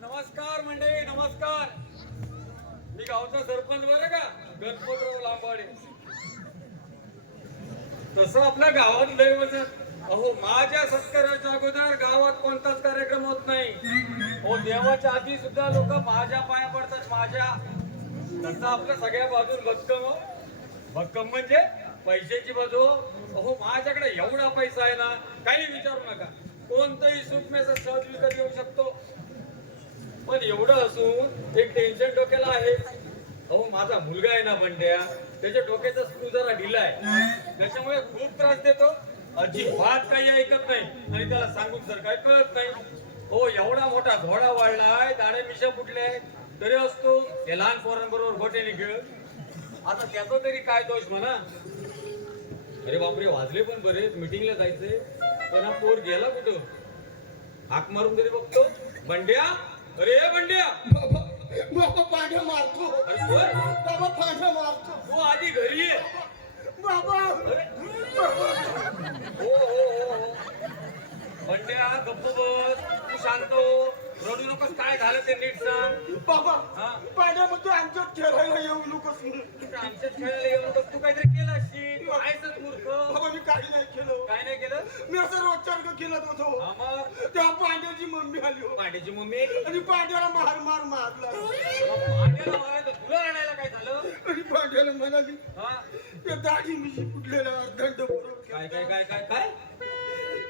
नमस्कार मंडळी, नमस्कार. मी गावचा सरपंच बरं का, गणपतराव लांबाडे. तसं आपल्या गावात लय वजन. अहो, माझ्या सत्काराच्या अगोदर गावात कोणताच कार्यक्रम होत नाही. हो, देवाच्या आधी सुद्धा लोक माझ्या पाया पडतात, माझ्या. तसं आपल्या सगळ्या बाजून भक्कम. हो, भक्कम म्हणजे पैशाची बाजू. अहो, माझ्याकडे एवढा पैसा आहे ना, काही विचारू नका. कोणतंही सुखमेचा सहज विकत येऊ शकतो. पण एवढं असून एक टेन्शन डोक्याला आहे. अहो, माझा मुलगा आहे ना बंड्या, त्याच्या डोक्याचा स्क्रू जरा ढिला आहे. त्याच्यामुळे खूप त्रास देतो. अजिबात काही ऐकत नाही आणि त्याला सांगून जर काही कळत नाही. हो, एवढा मोठा घोडा वाढलाय, दाढे मिशा फुटले तरी असतो हे लहान पोरांबरोबर गोट्याने खेळत. आता त्याचा तरी काय दोष म्हणा. अरे बापरे, वाजले पण बरेच, मिटिंगला जायचंय. पण हा पोर गेला कुठं? हाक मारून तरी बघतो. बंड्या, अरे बंड्या. बाबा पांढ्या मारतो. अरे कोण? बाबा पांढ्या मारतो. तू आधी घरी ये. बाबा हो हो हो हो. बंड्या, गप्प बस, तू शांत हो, रडू नकोस. काय झालं ते नीट सांग. बाबा हा? पांढ्यामध्ये आमच्यात खेळायला येऊ नकोस म्हणून. आमच्याच खेळायला येऊ नकोस. तू काहीतरी केलं असशील. तू आहेसच मूर्ख. बाबा मी काही नाही केलं. काय नाही केलं? मी असं रोजच्या केलं होतो. हा, मग तेव्हा पांड्याची मम्मी आली हो. पांड्याची मम्मी आणि पांड्याला मारला. पांड्याला मारायचं, तुला रडायला काय झालं? आणि पांड्याला म्हणाली हा? त्या दाढी मिशी फुटलेला अर्धंड बरोबर. काय काय काय काय काय?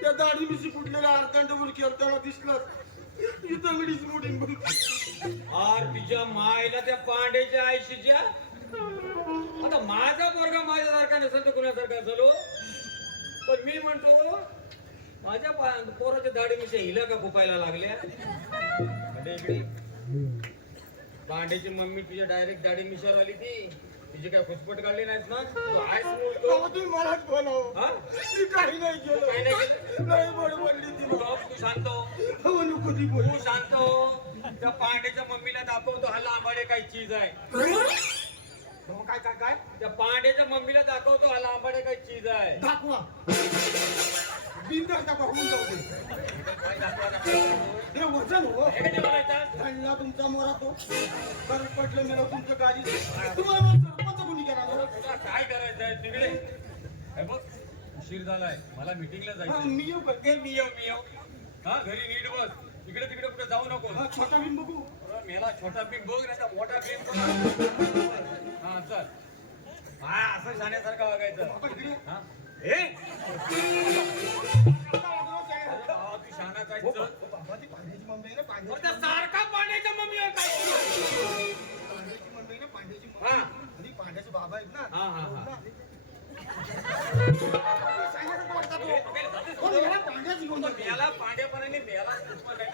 त्या दाढी मिशी फुटलेला अर्धंड बरोबर खेळताना दिसलास. इथं मिडीच मोठी आर तिच्या मायला त्या पांड्याच्या आयशीच्या. आता माझा पोरगा माझ्यासारखा नसेल तर कुणासारखा झालो. पण मी म्हणतो, माझ्या पोराच्या दाढी मिशा हिला का फुकायला लागल्या? इकडे पांड्याची मम्मी तुझ्या डायरेक्ट दाढी मिशावर आली. ती तिची काय खुसपट काढली नाहीस ना? तू आहेस मूर्ख. तुम्ही मलाच बोलाव. हा? मी काही नाही केलं. काही नाही केलं? नाही बडबडली ती. तू शांत हो. हो नको ती बोल. तू शांत हो. त्या पांड्याच्या मम्मीला दाखवतो हा लांबाडे काही चीज आहे. काय काय काय त्या पांड्याच्या मम्मीला दाखवतो हा लांबाडे काही चीज आहे. दाखवा. बिंदास दाखवा. होऊन जाऊ दे. काय दाखवा? हे वजन हो. हे कधी बोलायचं? खाल्ला तुमचा मोरा तो. बरं पटलं मला तुमचं गाडी. तुम्हाला सरपंच कोणी केला? तुला काय करायचंय तिकडे? हे बघ, उशीर झालाय, मला मीटिंगला जायचं. मी येऊ करते. मी येऊ. हा, घरी नीट बस. इकडे तिकडे कुठे जाऊ नको. छोटा बिन बघू. मेला छोटा बिन बघ, नाही तर मोठा बिन. हा, चल. हा, असं शाण्यासारखं वागायचं. हा? हे? तू शहाणाच आहे, चल. बाबा ती पांड्याची मम्मी आहे ना. अरे त्या सारखा पांड्याच्या मम्मीवर काय? पांड्याची मम्मी आहे ना. पांड्याची मम्मी. हा. आणि पांड्याचे बाबा आहेत ना. हा, हा, हा. पांड्याची घेऊन जातो. याला पांड्यापणाने मेला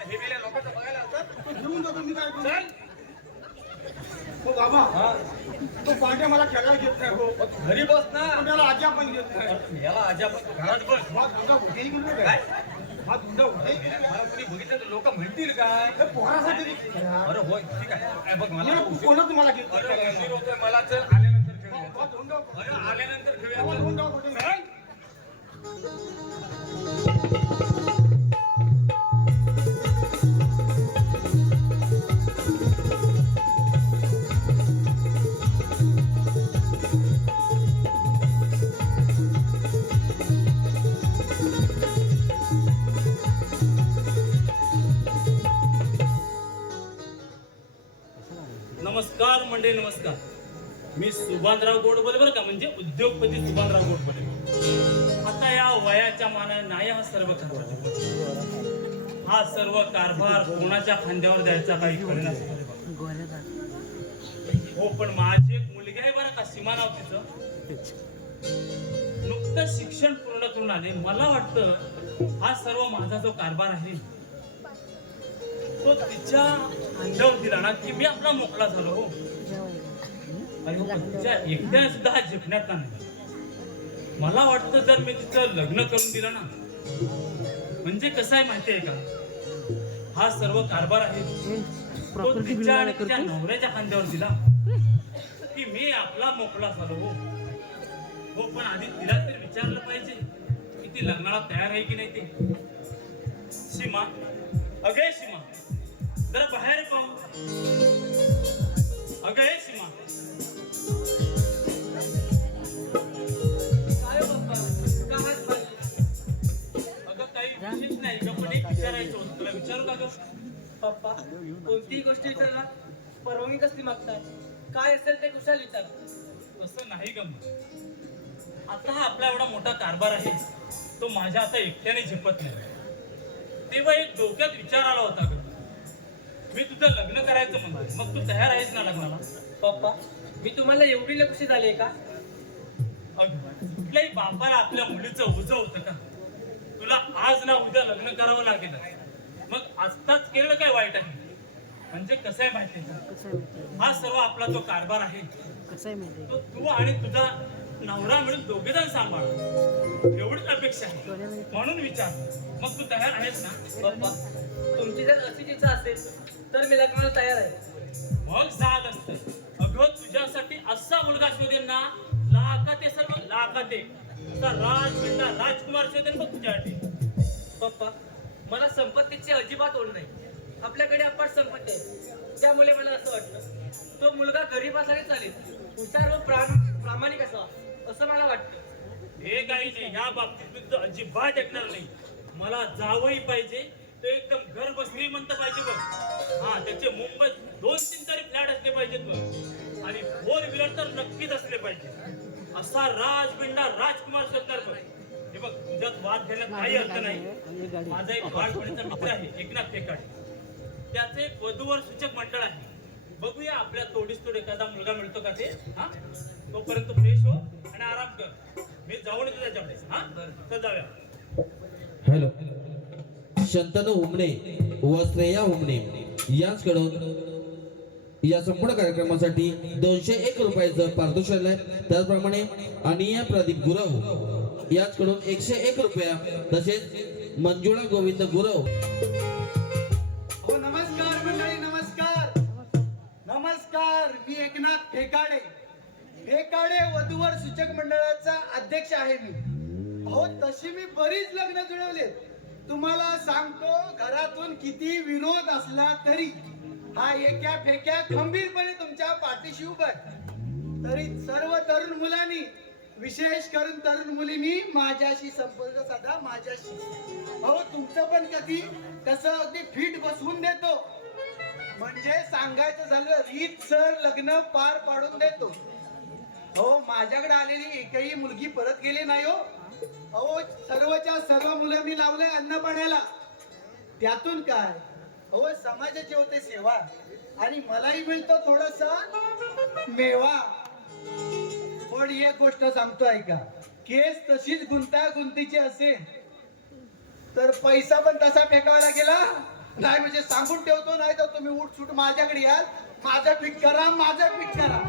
हे मेल्या लोकांचं बघायला असतात. घेऊन जातो मी काय करू? चल. हो बाबा, हा. तो पांड्या मला खेळायला घेत नाही हो. तू घरी बस ना. त्याला आज्या पण घेत नाही. याला आजा पण घरात बस. हा धुंडा होते गेलो काय? हा धुंडा होते. मला कुणी बघितलं तर लोक म्हणतील काय? पोरासाठी अरे होय, ठीक आहे. बघ मला उशीर- कोण तुम्हाला घेत अरे उशीर होतोय मला. चल, आल्यानंतर खेळूया. हा धुंडा अरे आल्यानंतर हा खेळूया. धुंडा होते. चल. नमस्कार मंडळी, नमस्कार. मी सुभानराव गोडबोले बरं का, म्हणजे उद्योगपती सुभानराव गोडबोले. आता या वयाच्या मानाने नाही हा सर्व कारभार. हा सर्व कारभार कोणाच्या खांद्यावर द्यायचा काही कळेना. हो, पण माझी एक मुलगी आहे बरं का, सीमा नाव तिचं. नुकतं शिक्षण पूर्ण करून आले. मला वाटतं हा सर्व माझा जो कारभार आहे तो तिच्या अंगावर दिला ना की मी आपला मोकळा झालो. हो, आणि हो, पण तिच्या एकट्याने सुद्धा हा झेपण्यात नाही. मला वाटतं जर मी तिचं लग्न करून दिलं ना, म्हणजे कसं आहे माहिती आहे का, हा सर्व कारभार आहे तो तिच्या आणि तिच्या नवऱ्याच्या खांद्यावर दिला की मी आपला मोकळा झालो. हो हो, पण आधी तिला तरी विचारलं पाहिजे की ती लग्नाला तयार आहे की नाही ते. सीमा, अगे सीमा, जरा बाहेर पाहू. अगे सीमा. काय हो बाप्पा, का हात बांधले? अगं काही विशेष नाही गं, पण एक विचारायचं होतं तुला. विचारू का गं? पप्पा, कोणतीही गोष्ट विचारला परवानगी कसली मागताय? काय असेल ते कुशाल विचार. तसं नाही गं. आता हा आपला एवढा मोठा कारभार आहे तो माझ्या आता एकट्याने झेपत नाही. तेव्हा एक डोक्यात विचार आला होता गं, मी तुझं लग्न करायचं म्हणतो, मग तू तयार आहेस ना लग्नाला? पप्पा, मी तुम्हाला एवढी लक्षी झाली का? अगं, कुठल्याही बापाला आपल्या मुलीचं ओझं होतं का? तुला आज ना उद्या लग्न करावं लागेल. मग आत्ताच केलेलं काय वाईट आहे? म्हणजे कसं आहे माहिती का, हा सर्व आपला जो कारभार आहे तो तू आणि तुझा नवरा मिळून दोघे जण सांभाळ, एवढीच अपेक्षा आहे. म्हणून विचार, मग तू तयार आहेस ना? पप्पा, तुमची जर अशीच इच्छा असेल तर मी लग्नाला तयार आहे. मग झालं असतं. अगं, तुझ्यासाठी असा मुलगा शोधेल ना, लाखात आहे, सर्व लाखात आहे. असा राजबिंडा राजकुमार शोधेल बघ तुझ्यासाठी. पप्पा, मला संपत्तीची अजिबात ओढ नाही. आपल्याकडे अपाट संपत्ती आहे, त्यामुळे मला असं वाटतं तो मुलगा गरीब असाने चालेल, हुशार व प्रामाणिक असावा असं मला वाटतं. हे काही नाही, ह्या बाबतीत मी तुझं अजिबात ऐकणार नाही. मला जावंही पाहिजे, तो एकदम घर श्रीमंत पाहिजे बघ. हा, त्याचे मुंबईत 2-3 तरी फ्लॅट असले पाहिजेत बघ, आणि 4 व्हीलर तर नक्कीच असले पाहिजे. असा राजबिंडा राजकुमार शोधणार बघ. हे बघ, तुझ्यात वाद घेण्यात काही अर्थ नाही. माझा एक बालपणीचा मित्र आहे एकनाथ फेकाडे, त्याचे एक वधूवर सूचक मंडळ आहे. बघूया आपल्या तोडीस तोड एखादा मुलगा मिळतो का ते. हा, तोपर्यंत फ्रेश हो आणि आराम कर. मी जाऊन येतो त्याच्याकडे. हा, तर जाऊया. हॅलो, शंतनू हुमणे व श्रेया हुमणे यांच्याकडून या संपूर्ण कार्यक्रमासाठी 201 रुपयाचं पारितोषिक आहे. त्याचप्रमाणे अनिया प्रदीप गुरव यांच्याकडून 101 रुपया, तसेच मंजुळा गोविंद गुरव. हो, नमस्कार मंडळी, नमस्कार नमस्कार. मी एकनाथ फेकाडे, फेकाडे वधूवर सूचक मंडळाचा अध्यक्ष आहे मी. हो, तशी मी बरीच लग्न जुळवले. तुम्हाला सांगतो, घरातून किती विरोध असला तरी हा एका फेक्या खंबीरपणे तुमच्या पाठीशी उभा आहे. तरी सर्व तरुण मुलांनी, विशेष करून तरुण मुलींनी माझ्याशी संपर्क साधा, माझ्याशी. हो, तुमचं पण कधी कसं अगदी फिट बसवून देतो, म्हणजे सांगायचं झालं रीतसर लग्न पार पाडून देतो. हो, माझ्याकडे आलेली एकही मुलगी परत गेली नाही. हो, सर्वच्या सर्व मुलं मी लावलंय अन्न पाण्याला. त्यातून काय, हो, समाजाची होते सेवा, आणि मलाही मिळतो थोडासा मेवा. पण एक गोष्ट सांगतो ऐका, केस तशीच गुंतागुंतीची असेल तर पैसा पण तसा फेकावा गेला नाही. म्हणजे सांगून ठेवतो, नाही तर तुम्ही उठसूट माझ्याकडे याल, माझं फिट करा, माझं फिट करा.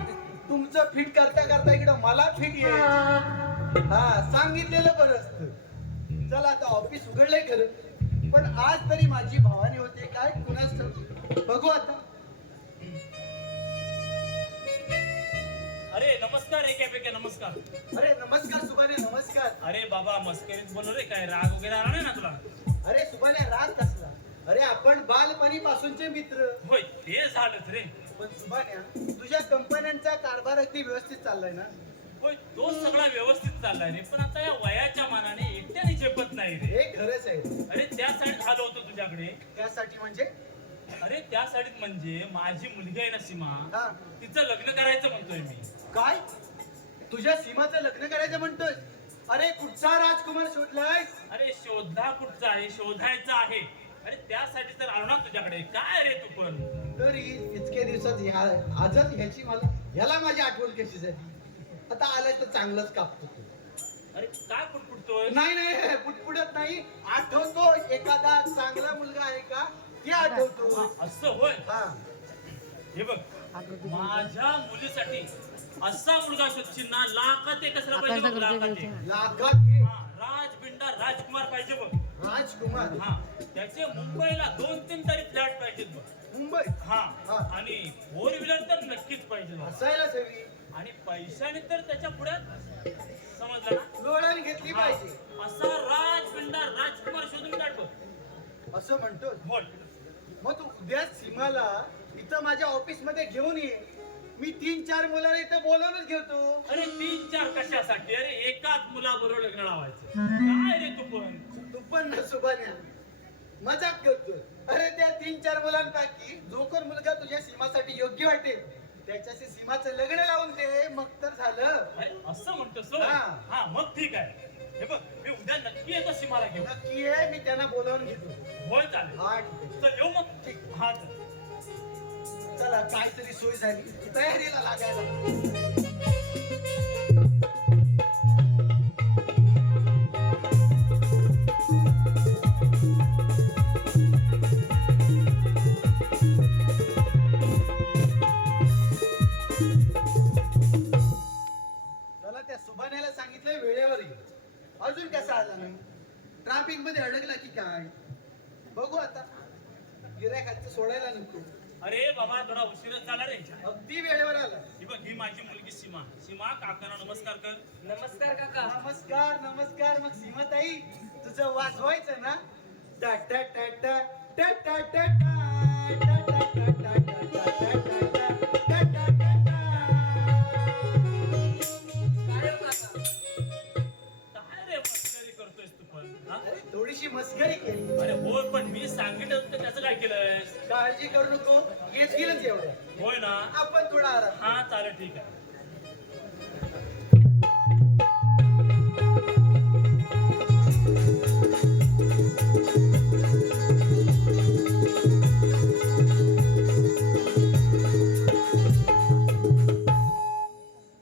तुमचं फिट करता करता इकडं मला फिट येईल. हा, सांगितलेलं बरं असतं. चला, आता ऑफिस उघडलंय खरं, पण आज तरी माझी भावानी होते काय कुणाच ठाऊक. बघू आता. अरे नमस्कार, एकापेक्षा नमस्कार. अरे नमस्कार सुभाने, नमस्कार. अरे बाबा, मस्करीत बोलू रे, काय राग वगैरे आला नाही ना तुला? अरे सुभाने, राग कसला? अरे आपण बालपणी पासूनचे मित्र. होय, ते झालंच रे. पण सुभान्या, तुझ्या कंपन्यांचा कारभार अगदी व्यवस्थित चाललाय ना? होय, तो सगळा व्यवस्थित चाललाय रे, पण आता या वयाच्या मानाने एकट्याने झेपत नाही रे. हे खरंच आहे. अरे त्यासाठी आलो होतो तुझ्याकडे. त्यासाठी म्हणजे? अरे त्यासाठी म्हणजे माझी मुलगी आहे ना सीमा, हा. तिचं लग्न करायचं म्हणतोय मी. काय? तुझ्या सीमाचं लग्न करायचं म्हणतोय? अरे कुठचा राजकुमार शोधलाय? अरे शोधला कुठचा आहे, शोधायचा आहे. अरे त्यासाठी तर आलो ना तुझ्याकडे. काय रे तू पण तरी इतके दिवसात आजच ह्याला माझी आठवण कशी झाली. आता आलाय तर चांगलंच कापतो तू. अरे काय पुटपुटतोय? नाही नाही पुटपुटत नाही, आठवतो एखादा चांगला मुलगा आहे का ते आठवतो. हा, असं होय. हा हे बघ, माझ्या मुलीसाठी असा मुलगा शोधशील ना, लाखात एक असला पाहिजे बघ, लाखात एक. लाखात हे हा, राजबिंडा राजकुमार पाहिजे बघ. राजकुमार. हा, त्याचे मुंबईला 2-3 तरी फ्लॅट पाहिजेत बघ. मुंबई हा, हा. आणि 4 व्हीलर तर नक्कीच पाहिजे बघ. असायलाच हवी. आणि पैशाने तर त्याच्या पुढ्यात समजलं ना. लोळण घेतली हा, पाहिजे असा राजबिंडा राजकुमार शोधून काढ बघ. असं म्हणतो. बोल. मग तू उद्या सीमाला इथं माझ्या ऑफिस मध्ये घेऊन ये. मी 3-4 मुलाला इथं बोलावूनच घेतो. अरे 3-4 कशासाठी? अरे एकाच मुलाबरोबर लग्न लावायचं. काय रे तू पण? तू पण ना सुभान्या मजाक करतोय. अरे त्या 3-4 मुलांपैकी जो कोण मुलगा तुझ्या सीमासाठी योग्य वाटेल त्याच्याशी सीमाचं लग्न लावून दे, मग तर झालं. अरे असं म्हणतोस होय? हा. हा, मग ठीक आहे. हे बघ, मी उद्या नक्की येतो सीमाला घेऊन. नक्की आहे, मी त्यांना बोलावून घेतो. होय, चालेल. हा ठीक आहे. चल येऊ मग. ठीक. हा चल. चला काहीतरी सोय झाली, तयारीला लागायला. चला त्या सुभाण्याला सांगितलंय वेळेवर ये. अजून कसा आला नाही? ट्रॅफिक मध्ये अडकला की काय? बघू आता. गिऱ्हाईकाचं सोडायला नको. अरे बाबा, थोडा उशीरच झाला रे. अगदी वेळेवर आला. ही बघ, ही माझी मुलगी सीमा. सीमा, काकांना नमस्कार कर. नमस्कार काका. नमस्कार नमस्कार. मग सीमाताई तुझं वाजवायचं ना. टा टा टा टा टा टा टा टा टा टा टा टा टा टा टा टा टा टा टा. काय हो काका? काय रे मस्करी करतोयस तू पण? हा? अरे, थोडीशी मस्करी केली. अरे होय, पण मी सांगितलं होतं त्याचं काय केलंयस? काळजी करू नको, येतीलच एवढं. होय ना. आपण थोडा आराम. हा चालेल, ठीक आहे.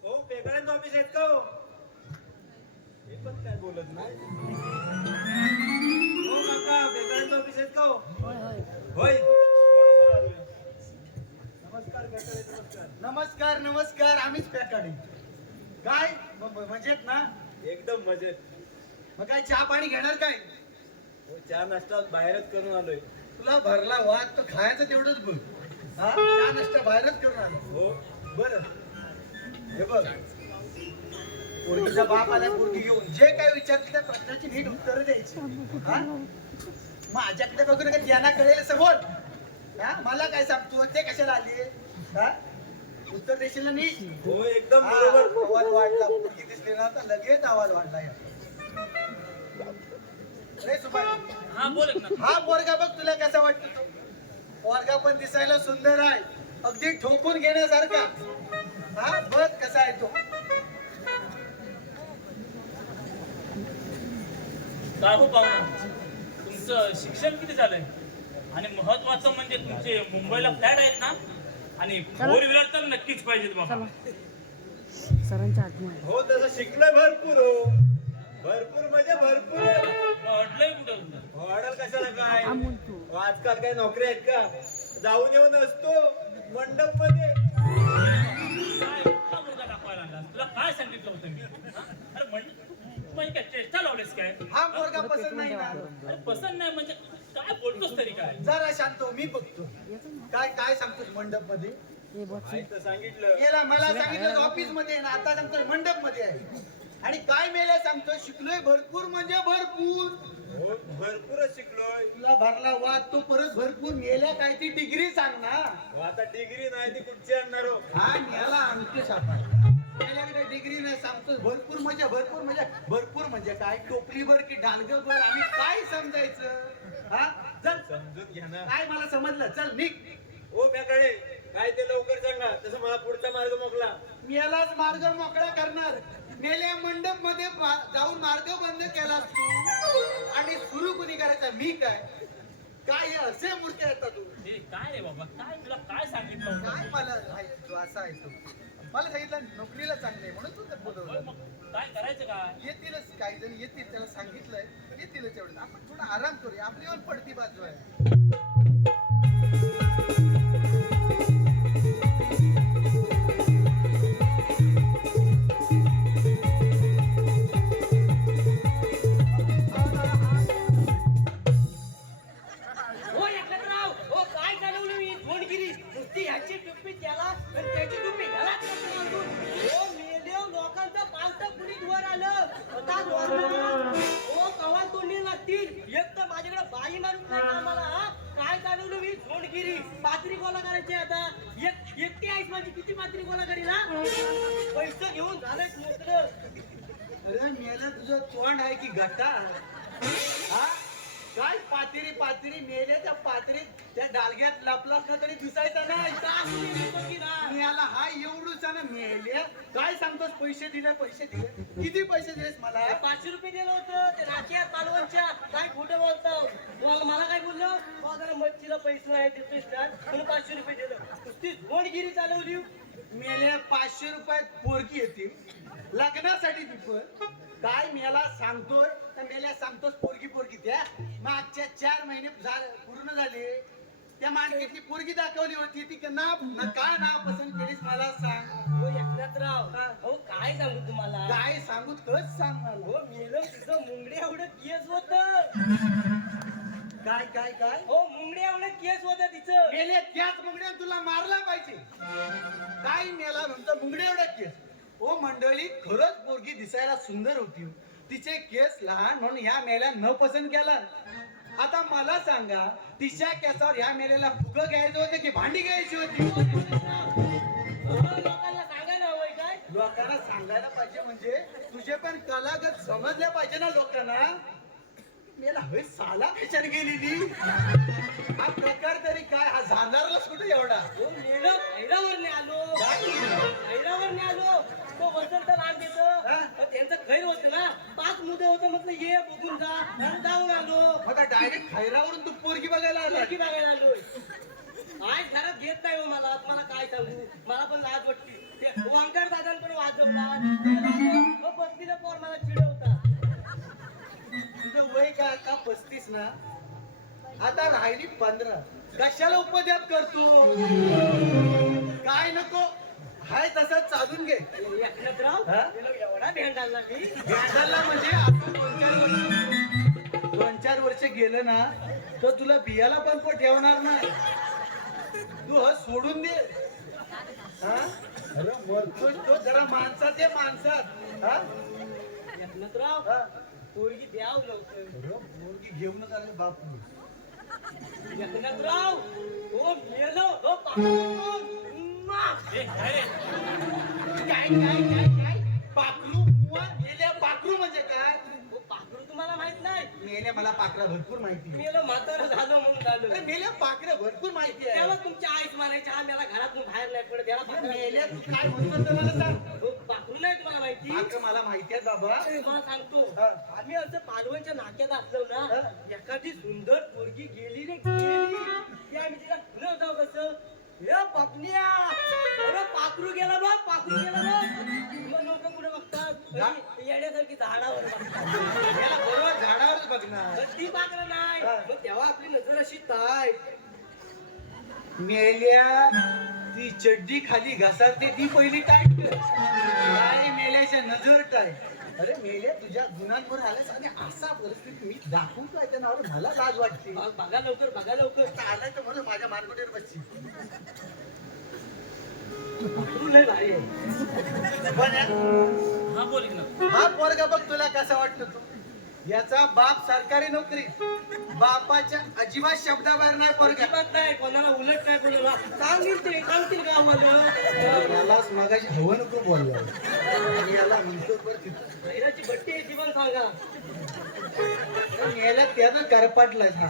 हो पेकड्यांचं ऑफिस आहेत का हो? हे पण काय बोलत नाही. हो काका, पेकड्यांचं ऑफिस आहेत का हो? होय. नमस्कार पेकडे, नमस्कार. नमस्कार नमस्कार. आम्हीच पेकडे. काय मजेत ना? एकदम मजेत. मग काय चहा पाणी घेणार काय? हो, चहा नाश्ता बाहेरच करून आलोय. तुला भरला वाद तर खायचं तेवढंच बघ. हा चहा नाश्ता बाहेरच करून आलो. हो, बर हे बघ, पोरगीचा बाप आला, पोरगी घेऊन जे काय विचारतील त्या प्रश्नाची नीट उत्तर द्यायची. हा माझ्याकडे बघू नका, यांना कळेल असं बोल. हा मला काय सांगतो, ते कशाला आले? हा उत्तर देशील ना नीट? हो, एकदम हा, बरोबर. आवाज वाढला, पोरगी दिसली ना तर लगेच आवाज वाढला या. रे सुभाष, हा बोल एक ना. हा पोरगा बघ, तुला कसा वाटतो तो? पोरगा पण दिसायला सुंदर आहे, अगदी ठोकून घेण्यासारखा. हा बघ कसा आहे तो. का हो पाहुणा, तुमचं शिक्षण किती झालंय? आणि महत्वाचं म्हणजे तुमचे मुंबईला फ्लॅट आहेत ना, आणि 4 व्हीलर तर नक्कीच पाहिजेत बाबा. सरांच्या आज्ञा आहे. हो, तसं शिकलोय भरपूर. हो, भरपूर म्हणजे भरपूर. अडलंय कुठं तुझं? हो, अडल कशाला काय? हा बोल तू. हो, आजकाल काही नोकरी आहेत का? जाऊन येऊन असतो मंडप मध्ये. काय कुठला मुलगा दाखवायला आणला? तुला काय सांगितलं होतं मी? हा? अरे म्हणजे काय चेष्टा लावलीस काय? हा पोरगा पसंत नाही ना. अरे पसंत नाही म्हणजे काय बोलतोस तरी काय? जरा शांत हो, मी बघतो. काय काय सांगतोस मंडप मध्ये? हे बघ आई तर सांगितलं. गेला मला सांगितलं ऑफिस मध्ये आहे ना, आता सांगतोय मंडप मध्ये आहे. आणि काय मेल्या सांगतोय शिकलोय भरपूर म्हणजे भरपूर. हो, भरपूरच शिकलोय. तुला भरला वाद तो परत भरपूर. मेल्या काय ती डिग्री सांग ना. हो, आता डिग्री नाही ती कुठची आणणार हो? हा मेला अंक सापडा. मेल्याकडे डिग्री नाही सांगतोय भरपूर म्हणजे भरपूर म्हणजे भरपूर म्हणजे काय? टोपलीभर की डालगभर? आम्ही काय समजायचं? हा चल, समजून घ्या ना. काय मला समजलं, चल निघ. हो म्याकडे काय ते लवकर सांगा, तसं मला पुढचा मार्ग मोकला. मेलाच मार्ग मोकळा करणार. मेल्या मंडप मध्ये जाऊन मार्ग बंद केला तू, आणि सुरू कुणी करायचा? मी काय? काय हे असे मूर्ती आहेत तू? हे काय रे बाबा, काय तुला काय सांगितलं होतं? काय मला तू असा आहे तू? मला सांगितलं नोकरीला चांगले म्हणून तू तर होय, बोलवलं. मग काय करायचं काय? येतीलच, काही जण येतील, त्याला सांगितलंय येतीलच. एवढं आपण थोडा आराम करूया, आपली पण पडती बाजू आहे. हो एकनाथराव, हो काय चालवलं मी धोंडगिरी नुसती ह्याची टुप्पी त्याला आणि त्याची टुप्पी ह्याला हो मेलेव लोकांचं पालतं कुणी वर आलं आता लोकांना हो कवाल तोंडी लागतील एक तर माझ्याकडे बाई माणूस नाही कामाला हा काय चालवलं मी धोंडगिरी पात्री गोळा करायची आता एकटी आहेस माझी किती पात्री गोळा करील हा पैसे घेऊन झालंच मोकळं अरे मेला तुझं तोंड आहे की गटा? हा काय पातिरी पातिरी मेले त्या पात्रीत त्या डालग्यात लपलास ना तरी दिसायचं नाही. मेला हा एवढूच ना मेले. काय सांगतोस पैसे दिले पैसे दिले? किती पैसे दिलेस मला? 500 रुपये दिलं होतं ते राखीया पालवांच्या काय खोटं बोलतो मला काय बोललो जरा मच्छीला पैसे नाही देतोस ना म्हणून 500 रुपये दिलं नुसती धोंडगिरी चालवली मेले 500 रुपयात पोरकी येतील लग्नासाठी तिथं. काय मेला सांगतोय तर मेल्या सांगतोस पोरगी पोरगी त्या मागच्या 4 महिने पूर्ण झाले. त्या मार्केटची पोरगी दाखवली होती ती काय नाव पसंत केलीस मला सांग. हो एकनाथराव हो काय सांगू तुम्हाला काय सांगू तच सांग मला. हो मेलं तिचं मुंगडे एवढं केस होत काय काय काय हो मुंगडे एवढं केस होत तिचं मेले त्याच मुंगड्याने तुला मारला पाहिजे. काय मेला म्हणतो मुंगडे एवढा केस? ओ मंडळी खरंच पोरगी दिसायला सुंदर होती. तिचे केस लहान म्हणून ह्या मेल्या न पसंत केला. आता मला सांगा तिच्या केसावर ह्या मेलेला फुगं घ्यायचं होतं की भांडी घ्यायची होती? लोकांना सांगा ना होय काय लोकांना सांगायला पाहिजे म्हणजे तुझे पण कलागत समजले पाहिजे ना लोकांना. मेला होय साला कशाने गेलेली? हा प्रकार तरी काय? हा झाडारलाच कुठे एवढा? हो मेलं खैरावर आलो खैरावर आलो तो वसंत लांब हा? देतो त्यांचं खैर होतं ना 5 मुदे होतं म्हटलं ये बघून जा जाऊन आलो आता डायरेक्ट खैरावरून तू पोरगी बघायला आला. लडकी बघायला आलोय आज घरात घेत नाही हो मला तुम्हाला काय सांगू मला पण लाज वाटते ते वांकर दादांकडे पण वाजवला बसलेला पोर मला चिडवता तुझं वय काय आता 35 ना आता राहिली 15. कशाला उपद्याप करतो? काय नको हाय तसा चालून घे. एकनाथराव हा? त्याला एवढा भेंडाला मी गांडाला म्हणजे आता 2-4 वर्ष गेलं ना तर तुला बियाला पण ठेवणार नाही. तू सोडून दे. हा अरे मरतोय तो जरा माणसात आहे माणसात. हा एकनाथराव हा. पोरगी द्याव लवकर अरे पोरगी घेऊनच आले बापू. एकनाथराव हो गेलो हो पाहून ए, काय रे? काय काय काय काय पाखरू मुवा मेल्या पाखरू म्हणजे काय? हो पाखरू तुम्हाला माहित नाही मेल्या मला पाखरा भरपूर माहिती आहे. मेलं म्हातारं झालं म्हणून झालं अरे मेल्या पाखऱ्या भरपूर माहिती आहे. त्याला तुमच्या आईच म्हणायची हा मला घरातून बाहेर नाही पडत त्याला अरे पाखरं मेल्या तू काय म्हणतो ते मला सांग. हो, पाखरू नाही तुम्हाला माहिती पाखरं मला माहिती आहे बाबा. तुम्हाला सांगतो हा. आम्ही असं पालवांच्या नाक्यात असलो ना हा. एखादी सुंदर पोरगी गेली रे गेली की आम्ही तिला न जाऊ कसं हे पपनिया अरे पाखरू गेला बघ पाखरू गेला बघ मग लोक कुठे बघतात येण्यासारखी झाडावर बघतात याला बरोबर झाडावरच बघणार. तर ती पाखरं नाही हा. मग तेव्हा आपली नजर अशी ताय मेल्या ती चड्डी खाली घसारते ती पहिली टाईट काय मेल्याच्या नजर टाईट. अरे मेल्या तुझ्या गुणांवर आल्यास आणि असा परिस्थिती मी दाखवून काय त्या नावावर मला लाज वाटते. बघा लवकर बघा लवकर आता आलाय तर म्हणून माझ्या मानगुटीवर बसची. पाखरू लय भारी आहे पण हा बोल की ना. हा पोरगा बघ तुला कसा वाटतो तो? याचा बाप सरकारी नोकरी. बापाच्या अजिबात शब्दाबाहेर नाही पोरगा. अजिबात नाही कोणाला उलट नाही कोणाला सांगतील गावाला यालाच मगाशी हवं नको बोलला आणि याला म्हणतो बरं तिथं बैराची बट्टी आहे जीवन सांगा याला त्यानं करपाटलाय. हा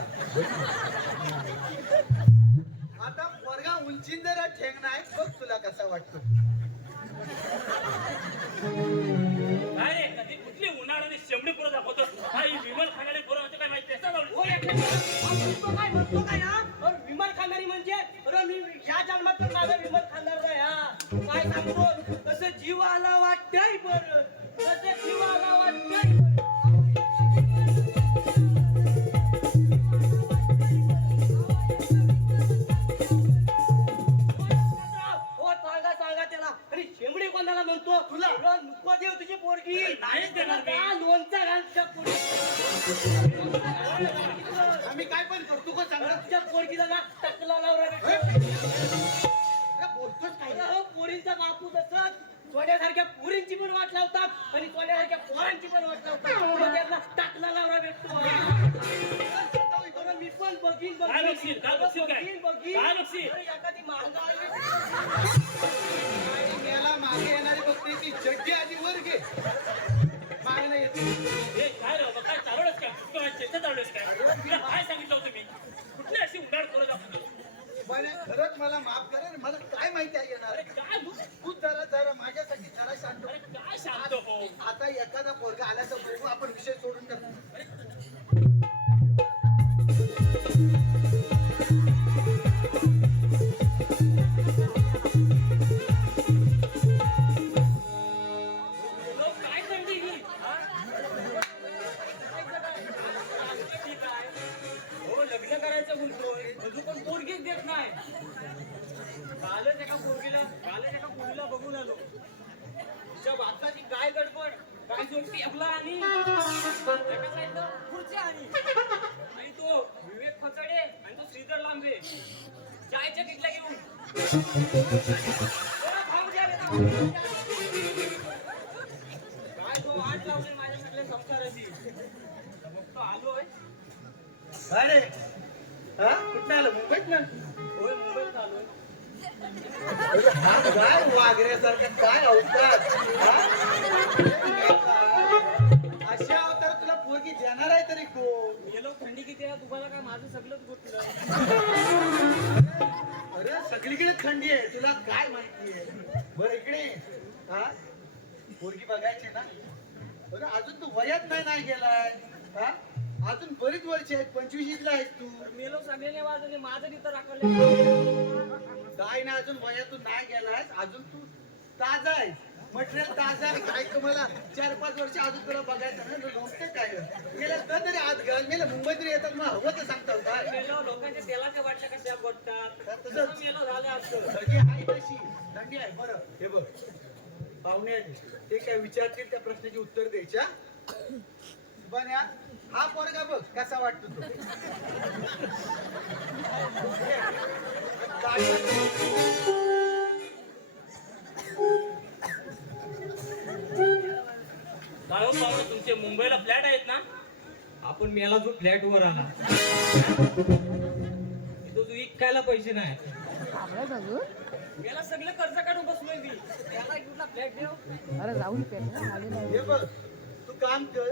आता पोरगा उंचीन जरा ठेंगणा आहे बघ तुला कसा वाटतो. काय रे कधी कुठली उन्हाळ्याने शेंबडी पुरं दाखवतो हा ही विमल खाणारे पोरं म्हणजे काय माहिती चालवली. हो म्हणतो काय हा अरे विमान खाणारी म्हणजे अरे मी या जन्मात तर माझा विमान खाणार नाही हा काय सांगतो कसं जीवाला वाटतंय बरं कसं जीवाला वाटतंय हो सांगा त्याला अरे शेंबडी कोणाला म्हणतो तुला नको देव तुझी पोरगी नाहीच देणार मी. का लोणचा घालच्या आम्ही काय पण करतो का चांगलं तुझ्या पोरगीला ना टकला लावला बोलतोच काय पोरींचा बापू तसंच सोन्यासारख्या पोरींची पण वाट लावतात आणि सोन्यासारख्या पोरांची पण वाट लावतात मग त्यांना टाकला लावला भेटतो बरं, मी पण बघीन काय बघशील? काय बघशील काय? बघीन काय बघशील? अरे, एखादी महागाई याला मागे येणारी बघते ती चड्डी आधी वर घे मागला येते हे काय रे बाबा, काय चालवलंस काय? काय चेष्टा चालवलंस काय? तुला काय सांगितलं होतं मी? कुठली अशी उडाड करत आपण? पण खरंच मला माफ करा रे, मला काय माहिती आहे येणार अरे काय तू? तू जरा माझ्यासाठी जरा शांत हो. अरे काय शांत हो? आता एखादा पोरगा आला तर बघू आपण विषय सोडून टाकू लोक काय सांगते ही? हा? ठीक आहे. हो लग्न करायचं बोलतोय अजून पण पोरगीच देत नाही. कालच एका पोरीला बघून आलो. तिच्या बापाची काय गडबड काय जोडती आपला आणि एका साईडला खुर्ची आणि तो विवेक फचडे आणि तो श्रीधर लांबे चायच्या किटल्या घेऊन जरा थांब द्या रे, थांब द्या. काय तो वाट लावली माझ्या सगळ्या संसाराची तर मग तो आलोय. अरे हा कुठं आलं मुंबईत ना होय मुंबईत आलोय. काय वागऱ्यासारखं काय अवतार अशा अवतार तुला पोरगी देणार आहे तरी कोण गेलो थंडी किती आहे तुम्हाला काय माझं सगळंच गोठलं. अरे सगळीकडे थंडी आहे तुला काय माहिती आहे बरं इकडे हा पोरगी बघायची ना अरे अजून तू वयात नाही गेलाय हा अजून बरीच वर्ष आहेत 25ला आहेस तू मेलो सगळ्याने वाजवले माझं तिथं राखलं. काय ना अजून वयातून नाही गेलायस अजून तू ताजा आहेस मटेरियल ताजा आहे काय तुम्हाला 4-5 वर्ष अजून तुला बघायचं ना नव्हतं काय गेल्या तर तरी आज घाल मेलं मुंबईत येतात मग हवं तर सांगता काय मेलो लोकांच्या तेलाच्या बाटल्या कशा गोठतात तसंच. तसं मेलो झालं असतं. थंडी आहे तशी थंडी आहे बरं हे बघ पाहुणे आले. ते काय विचारतील त्या प्रश्नाची उत्तर द्यायच्या पण या हा पोरगा बघ कसा वाटतो तो काय हो पाहुणे तुमचे मुंबईला फ्लॅट आहेत ना? आपण मेला जो फ्लॅट वर आला तो विकायला पैसे नाही आवडत अजून मेला सगळं कर्ज काढून बसलोय मी. त्याला कुठला फ्लॅट देऊ? अरे जाऊन पेट आले नाही हे बघ तू काम कर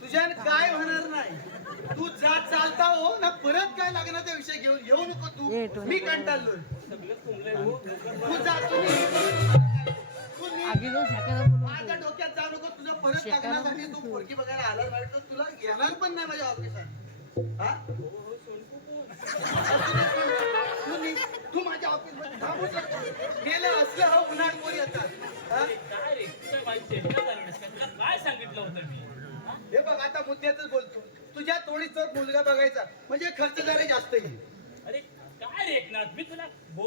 तुझ्याने काय होणार नाही तू जा चालता हो ना परत काय लागण्याचा विषय घेऊन येऊ नको ये, तू टोनी. मी कंटाळलोय सगळं तुमलंय हो. तू जा तू आगी जाऊन शाखेला बोलवून माझ्या डोक्यात जाऊ नको तुझं परत लग्नासाठी तू पोरगी बघायला आला नाही तर तुला घेणार पण नाही माझ्या ऑफिसात हा तू माझ्या ऑफिस मध्ये थांबू शकतो गेलं असलं हा उन्हाळ पोरी येतात हा? काय रे तुझ्या बाई चेष्टा चालवलीस का? तुला काय सांगितलं होतं मी? हा? हे बघ आता मुद्द्याच बोलतो तुझ्या तोडीचा मुलगा बघायचा म्हणजे खर्च जरा जास्त येईल अरे काय रे एकनाथ मी तुला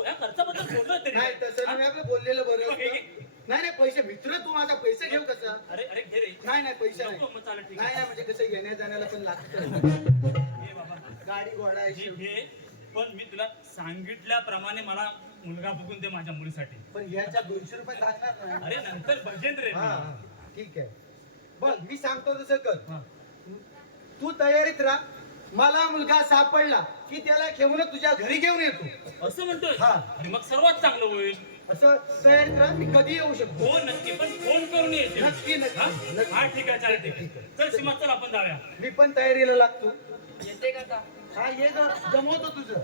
या खर्चाबद्दल बोललो तरी नाही तसं नाही आपलं बोललेलं बरं ओके, ओके. नाही नाही पैसे मित्र तू माझा पैसे घेऊ कसा अरे अरे घे रे नाही नाही पैसे नाही नको, मग चालेल ठीक नाही आहे. नाही म्हणजे कसं येण्या जाण्याला पण लागतं घे बाबा गाडी घोडा आहे घे, शेवटी. घे पण मी तुला सांगितल्याप्रमाणे मला मुलगा बघून दे माझ्या मुलीसाठी. पण याच्या 200 रुपये लागणार नाही अरे नंतर बजेंद्र रे हा मी. हा, ठीक आहे बघ मी सांगतो तसं कर हा. तू तयारीत राहा मला मुलगा सापडला की त्याला घेऊन तुझ्या घरी घेऊन येतो असं म्हणतोय हा. अरे मग सर्वात चांगलं होईल. असं तयारीत राहा मी कधी येऊ शकतो हो नक्की पण फोन करून येते. नक्की, नक्की, हा? नक्की. हा ठीक आहे चालेल ठीक आहे. चल सीमा चल आपण जाऊया. मी पण तयारीला लागतो येते का आता? हा ये ग जमवतो तुझं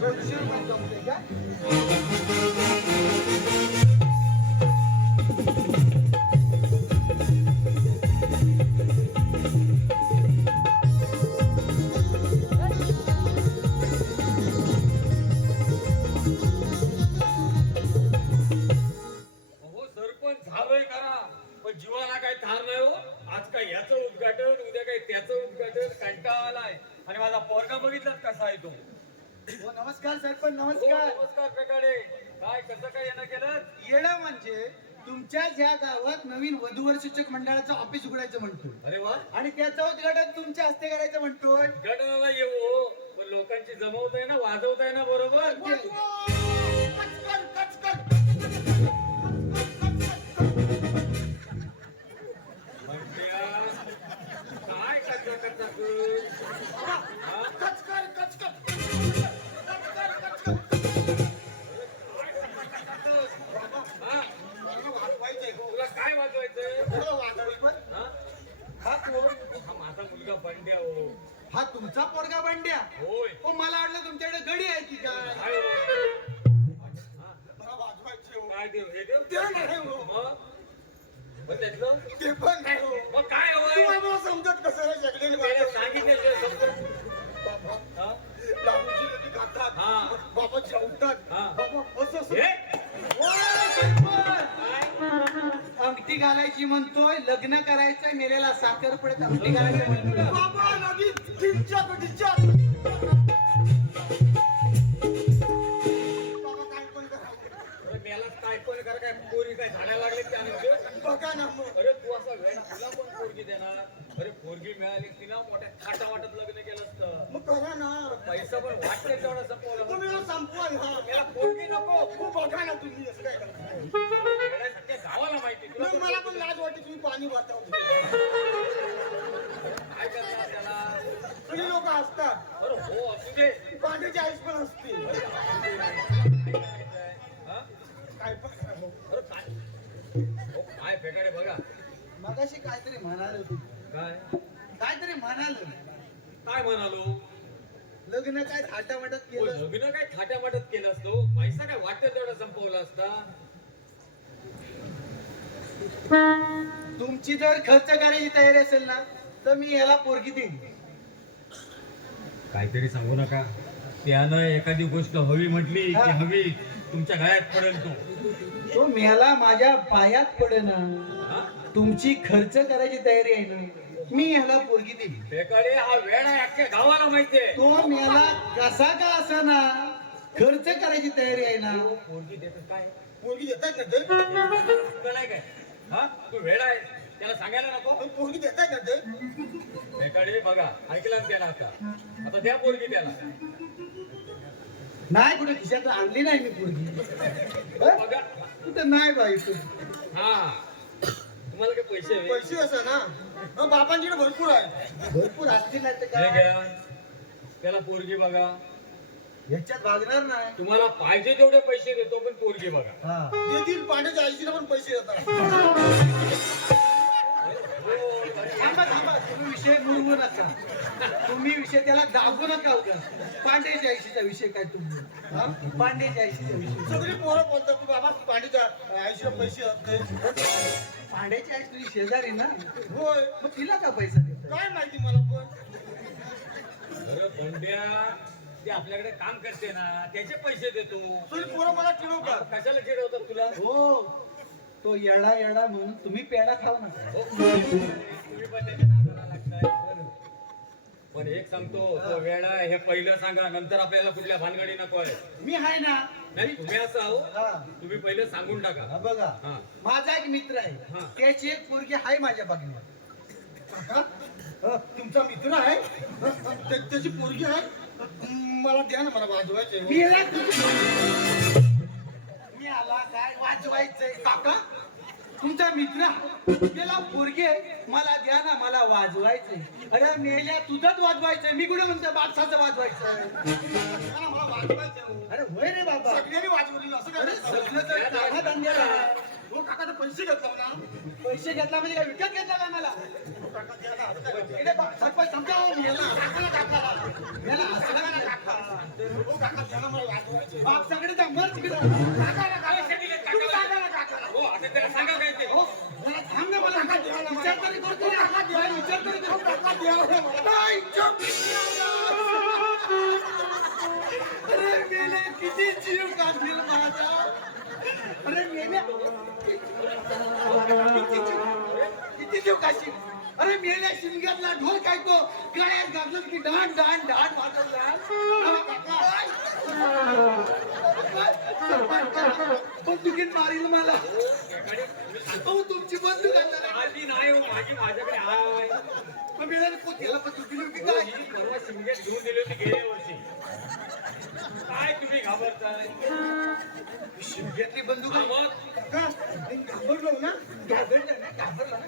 200 रुपये जमते का नाही तू हो नमस्कार सरपंच हो, नमस्कार. नमस्कार पेकाडे. काय कसं काय येणं केलं? येणं म्हणजे तुमच्या ज्या गावात नवीन वधूवर सूचक मंडळाचं ऑफिस उघडायचं म्हणतोय अरे वा, आणि त्याचं उद्घाटन तुमच्या हस्ते करायचं म्हणतोय. गडाला येऊ पण लोकांची जमवताय ना, वाजवताय ना बरोबर. म्हणत्या, काय कच्चा कच्चा करू? हा? तुला काय वाजवायचंय? हा? हा कोण? हा माझा मुलगा बंड्या हो. हा तुमचा पोरगा बंड्या. होय. हो मला वाटलं तुमच्याकडे गडी आहे की काय. काय हो? काय देव हे देव? मग? मग त्यातलं? मग काय होय? समजत कसं त्याला सांगितल्याशिवाय समजत. हा? हा. बाबा जेवतात हा. बाबा असं हे? ओ, सरपंच! काय? अंगठी घालायची म्हणतोय, लग्न करायचंय, मेलेला साखर पडत अंगठी घालायची म्हणतोय. बाबा नदी टिंचाक टिंचाक बाबा काय पण करा अरे मेलाच काय पण कर, काय पोरी काय झाडायला लागले त्यानंतर? बघा ना मग अरे तू असा वेळ तुला पण पोरगी देणार? अरे पोरगी मिळाली तिला मोठ्या थाटा वाटत लग्न केलं असतं. मग करा ना पैसा पण वाटते तेवढा संपवला. तुम्ही संपवा ना याला पोरगी नको. हो बघा ना तुम्ही असं काय करता वेळासाठी गावाला माहिती तुला मग मला पण लाज वाटते तुम्ही पाणी वाटावं काय करणार त्याला? सगळी लोक असतात अरे हो असू दे. पाण्याची आईस पण असते काय करायचंय? हा? काय पण करा हो. अरे काय हो, काय फेकाडे बघा. मगाशी काहीतरी म्हणाल तू, काय काहीतरी म्हणाल. काय म्हणालो? लग्न काय थाटामाटात हो, केलं. लग्न काय थाट्या वाटत केलं असतो. पैसा काय वाटतं तेवढा संपवला असता. तुमची जर खर्च करायची तयारी असेल ना तर मी याला पोरगी देईन. काहीतरी सांगू नका. त्यानं एखादी गोष्ट हवी म्हटली की हवी तुमच्या गळ्यात पडेल तो. तो मेला माझ्या पायात पडेना. हा? तुमची खर्च करायची तयारी आहे ना, मी ह्याला पोरगी देईन. बेकाडे हा वेळ आहे अख्ख्या गावाला माहितीये. तो मेला कसा का असाना, खर्च करायची तयारी आहे ना. पोरगी देत काय? पोरगी देतात ना ते तुला नाही काय? हा तू वेळ आहे त्याला सांगायला नको. पण पोरगी देतात ना ते बेकाडे बघा ऐकलं ना त्याला आता. आता द्या पोरगी त्याला. नाही कुठे खिशात आणली नाही मी पोरगी. बघा. कुठे नाही बाई तू. हा तुम्हाला काय पैसे हवे? पैसे असं ना मग बाबांकडे भरपूर आहे भरपूर असतील नाही तर हे काय. घ्या त्याला पोरगी बघा. ह्याच्यात भागणार नाही. तुम्हाला पाहिजे तेवढे पैसे देतो पण पोरगी बघा. हा. देतील पाण्याच्या आईशीला पण पैसे देतात थांबा थांबा, तुम्ही विषय मुरवू नका. तुम्ही विषय त्याला दाबू नका उद्या. पांडेच्या आईशीचा विषय काय तुम्ही? हा? पांडेच्या आईशीचा विषय. सगळी पोरं बोलतात की बाबा पाण्याच्या आईशीला पैसे देत नाही पांडेची आई तुझी शेजारी ना, होय मग तिला का पैसा देता? काय माहिती मला पण अरे बंड्या ते आपल्याकडे काम करते ना त्याचे पैसे देतो. सगळी पोरं मला चिडवतात कशाला चिडवतात तुला? हो, तो येडा येडा म्हणून तुम्ही पेढा खाऊ नका. हो, तुम्ही पण त्याच्या नादाला लागताय. पण एक सांगतो तो वेळा हे पहिलं सांगा नंतर आपल्याला कुठल्या भानगडी नको आहे. मी आहे ना. नाही तुम्ही असं आहो हा. तुम्ही पहिलं सांगून टाका. हा बघा, हा. माझा एक मित्र आहे, हा. त्याची एक पोरगी आहे माझ्या बघण्यात. काका तुमचा मित्र आहे त्याची पोरगी आहे मला द्या ना मला वाजवायचे मी आला काय वाजवायचंय काका? तुमचा मित्र त्याला पोरगी आहे, मला द्या ना, मला वाजवायचंय. अरे मेल्या तुझंच वाजवायचंय, मी कुठे म्हणतो बादशाचं वाजवायचंय. मला वाजवायचे अरे होय रे बाबा. सगळ्यांनी वाजवलेलं असं अरे काय सगळं तर कामा धंद्याला आहे. हो काका तर पैसे घेतला ना पैसे घेतला म्हणजे काय विकत घेतला काय मला? काका द्या ना असं काय करता? इकडे सरपंच समजावं मी याला. काकाला काकाला याला असं नका ना काका. हो काका द्या ना मला वाजवायचे बाप सगळे जा मर तिकडे. काकाला काका तुम्ही काकाला काकाला हो आता त्याला सांगा काय ते. हो, मला थांब ना, मला काका द्या ना मला. विचार तरी करतो ना. काका द्या ना. विचार तरी करतो. काका द्या ना मला. नाही, चुप. अरे मेले किती जीव काढतील माझा. अरे मेले किती जीव काढशील? अरे मेल्या शिमग्यातला ढोल काय तो गळ्यात घातलं की डाण डाण डाण वाजवला पण तुकीन मारील मला अहो तुमची बंदूक आणणार माझी नाही हो, माझी माझ्याकडे आहे. मिळाली पोतीला पण तुकी की काय ही परवा शिमग्यात घेऊन दिली होती गेल्या वर्षी. काय तुम्ही घाबरताय? शिमग्यातली बंदूक हा, आहे. मग का? घाबरलो ना घाबरलं ना घाबरलं ना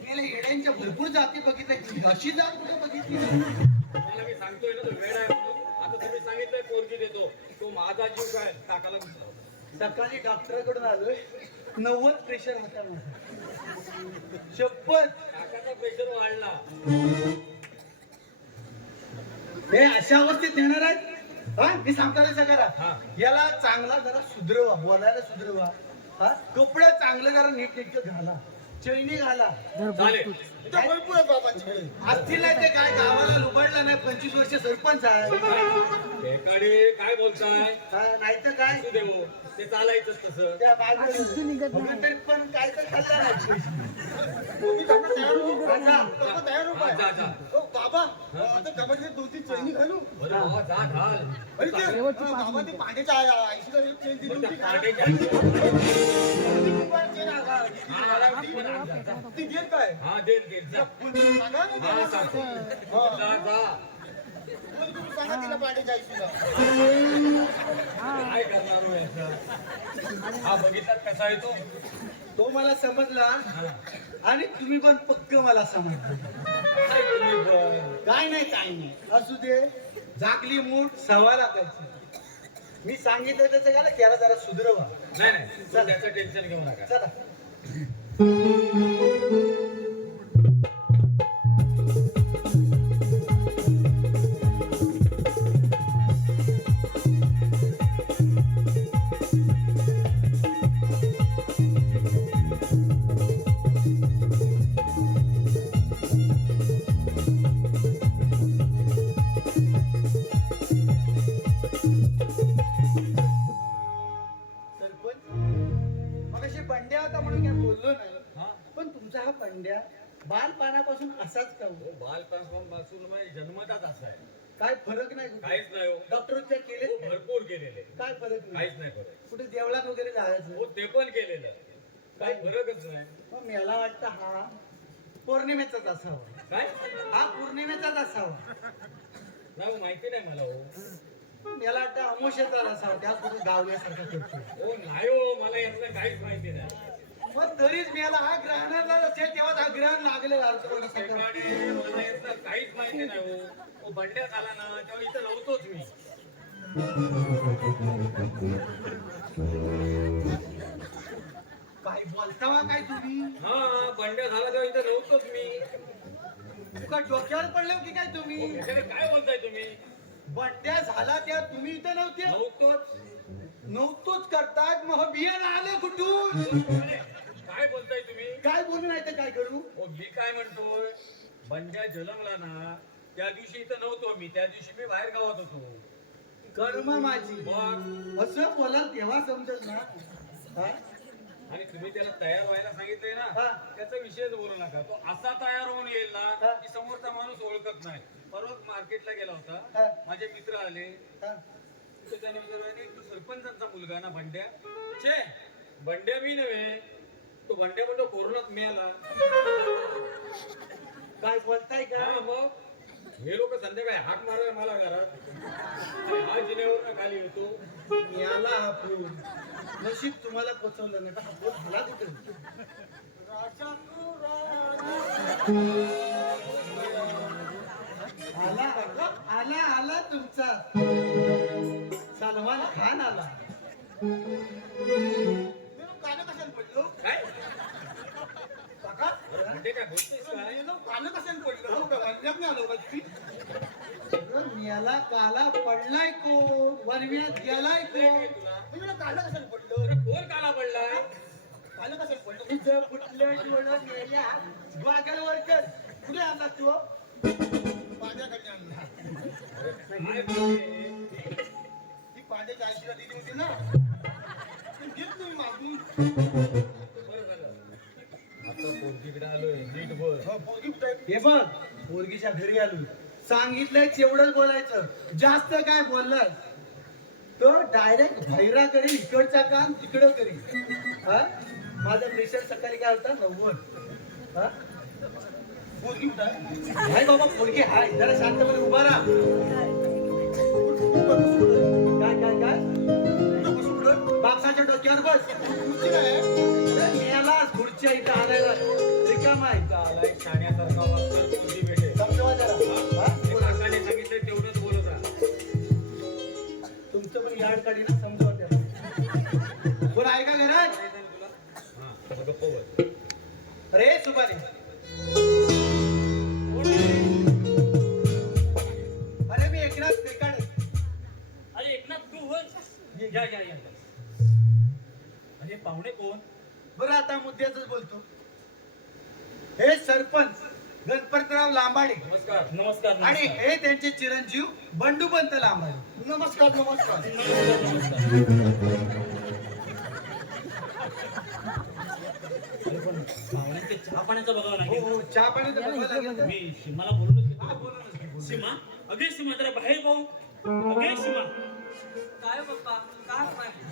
गेल्या येड्यांच्या भरपूर जाती बघितल्या अशी जात कुठे बघितली तुम्हाला मी सांगतोय ना तो वेळ आहे म्हणून. आता तुम्ही सांगितलंय पोरगी देतो, तो माझा जीव काय टाकायला घुसला. सकाळी डॉक्टरकडून आलोय 90 प्रेशर होता माझा शपथ टाकाचा प्रेशर वाढला. हे अशा अवस्थेत येणार आहेत हा मी सांगतो ना हा. सगळ्याला याला चांगला जरा सुधरवा बोलायला सुधरवा हा कपडे चांगलं जरा नीट घाला चैनी घाला चालेल. भरपूर आहे बाबांचे असतील नाही ते काय गावाला लुबडला नाही 25 वर्ष सरपंच आहे एकाडे काय बोलताय? नाही तर काय असू देऊ, ते चालायचंच तसं. त्या बाजूला शुद्ध निघत नाही. तरी पण काय तर खाल्ला नाही तुम्ही त्यांना तयार हो आता बाबा तयार हो हा, जा, जा. हो बाबा आता गबाचे 2-3 चैनी घालू बरं बाबा, जा घाल. अरे ते शेवटची पाच बाबा ते पांड्याच्या 80ला एक चेन दिली पण त्या होती का? पाट्याच्या- ती रुपयाला चेन आहे का? हा, आला ती पण आण, जा, जा. ती घेत काय हा, दे, दे, जा. सांगा ना हा, त्याला. सांगतो. जा, जा. बोल तुम्ही सांगा तिला पांड्याच्या 80ला काय करणार हो याचं? हा, बघितलात कसा आहे तो? तो मला समजला आणि तुम्ही पण पक्क मला समजलं काय तुम्ही पण? काय नाही असू दे झाकली मूठ सवा लागायची मी सांगितलं त्याचं का ना त्याला जरा सुधरवा नाही नाही, तू त्याचं टेन्शन घेऊ नका. चला सरपंच मग अशी बंड्या होता म्हणून काय बोललो नाही हा? पण तुमचा हा बंड्या बालपणापासून असाच का हो? हो, बालपणापासून म्हणजे जन्मताच असा आहे. काय फरक नाही कुठे? काहीच नाही हो. डॉक्टरच्या केले हो, भरपूर केलेले. काय फरक नाही काहीच नाही फरक. कुठे देवळात वगैरे जायचं हो, ते पण केलेलं. काही फरकच नाही. मग मला वाटतं हा पौर्णिमेचाच असावा काय? हा पौर्णिमेचाच असावा नाही हो, माहिती नाही मला हो. मला वाटतं अमोशेचाच असावा त्या कुठे गावल्यासारखं करतो हो नाही हो, मला यातलं काहीच माहिती नाही. मग तरीच मला हा ग्रहणाला असेल तेव्हा हा ग्रहण लागले एकाडे मला यातलं काहीच माहिती नाही हो. तो बंड्यात आला ना तेव्हा इथं नव्हतोच मी. काय बोलतावा काय तुम्ही हा, बंड्या झाला तेव्हा इथं नव्हतोच मी. तुका डोक्यावर पडले की काय तुम्ही त्याच्याकडे काय बोलताय तुम्ही? बड्ड्या झाला त्या तुम्ही इथं नव्हते नव्हतोच. नव्हतोच करतात मग बियाण आलं कुठून काय बोलताय तुम्ही? काय बोलू नाही तर काय करू हो, मी काय म्हणतोय, बंड्या जन्मला ना त्या दिवशी इथं नव्हतो मी. त्या दिवशी मी बाहेर गावात होतो. कर्म माझी मग असं बोला तेव्हा समजत ना हा? आणि तुम्ही त्याला तयार व्हायला सांगितलंय ना, हा. त्याचा विषयच बोलू नका. तो असा तयार होऊन येईल ना हा. की समोरचा माणूस ओळखत नाही. परवा मार्केटला गेला हा. होता, माझे मित्र आले. हा? तर त्याने विचारलं, तू सरपंचांचा मुलगा ना बंड्या? छे, बंड्या मी नव्हे. तो बंड्या म्हणतो कोरोनात मिळाला. काय बोलताय का हा, मग हे लोक संध्याकाळी हाक मारायला मला घरात. आणि हा जिन्यावर खाली येतो. याला हा पूल नशीब तुम्हाला पोचवलं नाही तर हा पूल झाला कुठे आला आला आला तुमचा सलमान खान आला कानं कशाने पडलो काय काका म्हणजे काय बोलतोस काय? कानं कशाने पडलं हो का पंजाब नाही आलो का तुम्ही मेला काला पडलाय कोण वनव्यात गेलाय काय कोण तुला? तुम्ही कानं कशाने पडलं कोण काला पडलाय? कानं कशाने पडलं तुझं कुठल्या डोळं मेल्या वागल वरकर कुठे आला तू पाण्याकडे आणला काय बोलते? ती पाण्याच्या 80ला दिली होती ना ती घेत तुम्ही मागून बरं झालं. पोरगीकडे आलोय नीट बोल. पोरगी कुठे आहे? हे बघ पोरगीच्या घरी आलो सांगितलंय तेवढंच बोलायचं जास्त काय बोललास तो डायरेक्ट भैरा करी इकडचा काम तिकडं करी हा माझा प्रेशर सकाळी काय होता 90 हा पोरगी कुठे आहे? हाय बाबा पोरगी हाय जरा शांतपणे उभा राहा काय काय काय कुठं बसू कुठं? बापसाच्या डोक्यावर बस खुर्ची नाही आहे? मेलास खुर्च्या इथं आणायला रिकामा आहे आलाय शाण्यासारखा वागतोय, तुझी भेटे. समजवा जरा हा? ते काकाने सांगितलं तेवढंच बोलत राहा. तुमचं पण याड काढी ना समजवा त्याला कोण आहे का घरात काय झालं तुला? हा, आता गप्प बस. अरे सुपारी अरे मी एकनाथ पेकाडे अरे एकनाथ तू होय या या या अरे पाहुणे कोण? बरं आता मुद्द्याच बोलतो हे सरपंच गणपतराव लांबाडे नमस्कार. नमस्कार आणि नमस्कार. हे त्यांचे चिरंजीव बंडूपंत लांबाडे नमस्कार नमस्कार. अरे पण पाहुण्यांचे चहा पाण्याचं बघावं लागेल हो चहा पाणी तर बघावं लागेल ना. मी सीमाला बोलूनच हा, घेतो. बोला ना. सीमा अगे सीमा जरा बाहेर पाहू अगे सीमा काय पप्पा काय पाहिजे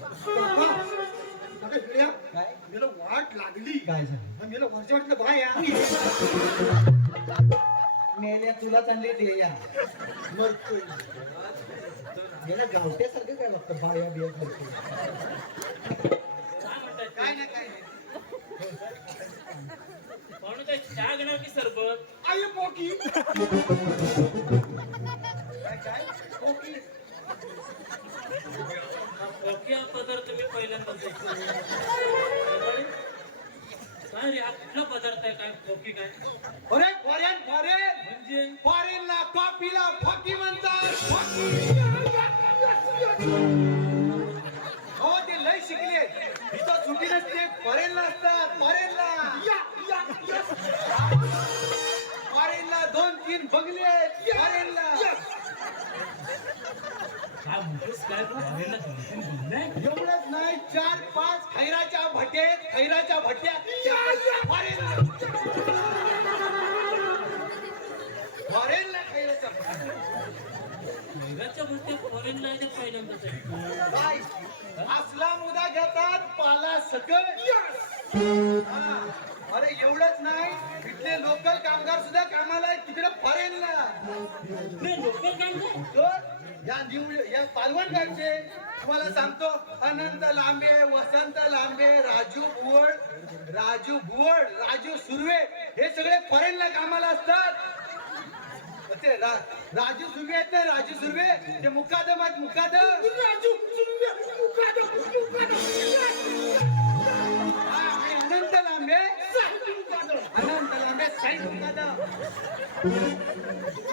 अगं हिऱ्या, काय मला वाट लागली. काय झालं मला वरच्या वाटलं बाय या. मेल्या तुला चालले ते या मरतोय. गेल्या गावट्यासारखं काय लागतं बाया बिया करतो काय म्हणतात काय नाही काय नाही पाहुणे काय चहा घेणार की सरबत? आई पोकी. काय काय ओके ओके हा पदार्थ मी पहिल्यांदाच ऐकतो. काय रे हा कुठला पदार्थ आहे काय ओके काय अरे फॉरेन फॉरेन म्हणजे फॉरेनला कॉफीला फॉकी म्हणतात फॉकी हो ते लय शिकले इथं सुटी नसते फॉरेनला असतात फॉरेनला 2-3 बंगले आहेत फॉरेनला काय म्हणतोस काय फॉरेनला दोन-तीन बंगले आहेत? एवढंच नाही 4-5 खैराच्या भट्ट्या फॉरेनला खैराच्या भट्ट्या. मैराच्या भट्ट्या फॉरेनला आहे ते पहिल्यांदाच ऐकतो. काय असला मुदा घेतात पाला सकट हा. अरे एवढंच नाही इथले लोकल कामगार सुद्धा कामाला आहेत तिकडे फॉरेनला नाही, लोकल काम काय? तर या पालवणगावचे तुम्हाला सांगतो अनंत लांबे वसंत लांबे राजू भुवड राजू सुर्वे हे सगळे फॉरेनला कामाला असतात ते राजू सुर्वे आहेत ना राजू सुर्वे ते मुकादम आहेत मुकादम हा, आणि अनंत लांबे साईड मुकादम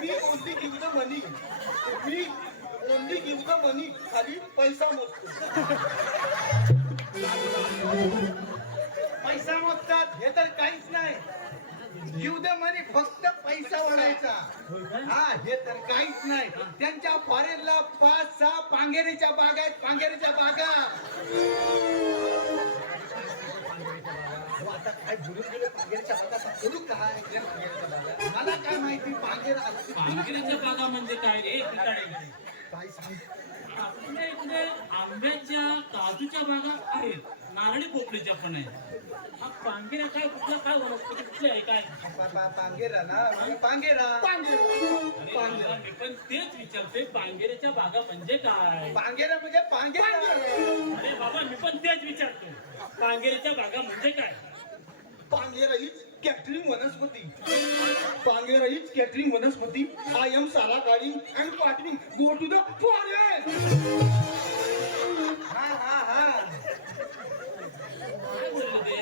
me only give the money. Me only give the money. खाली पैसा मोजतो. पैसा मोजतात हे तर काहीच नाही गिव्ह द मनी फक्त पैसा ओढायचा हा हे तर काहीच नाही त्यांच्या फॉरेनला 5-6 पांगेरीच्या बागा आहेत पांगेरीच्या बागा आता काय बोलून गेले पांगेरीच्या बागा बोलू काय मला काय माहिती पांगेर पानगिरीच्या बागा म्हणजे काय रे ठिकाणी काय सांग आपल्या इकडे आंब्याच्या काजूच्या बागा आहेत नारळी पोपळीच्या पण आहेत हा पानगिऱ्या काय कुठलं काय वनस्पती कुठली आहे काय पांगेरा ना पांगेरा अरे बाबा, मी पण तेच विचारतोय पानगिऱ्याच्या बागा म्हणजे काय पांगेरा म्हणजे पांगेरा अरे बाबा मी पण तेच विचारतोय पानगिऱ्याच्या बागा म्हणजे काय पांगेरा इज कॅटरिंग वनस्पती. पांगेरा इज कॅटरिंग वनस्पती. आय एम सारा गाडी and parting go to the forest. हा हा हा काय बोलले ते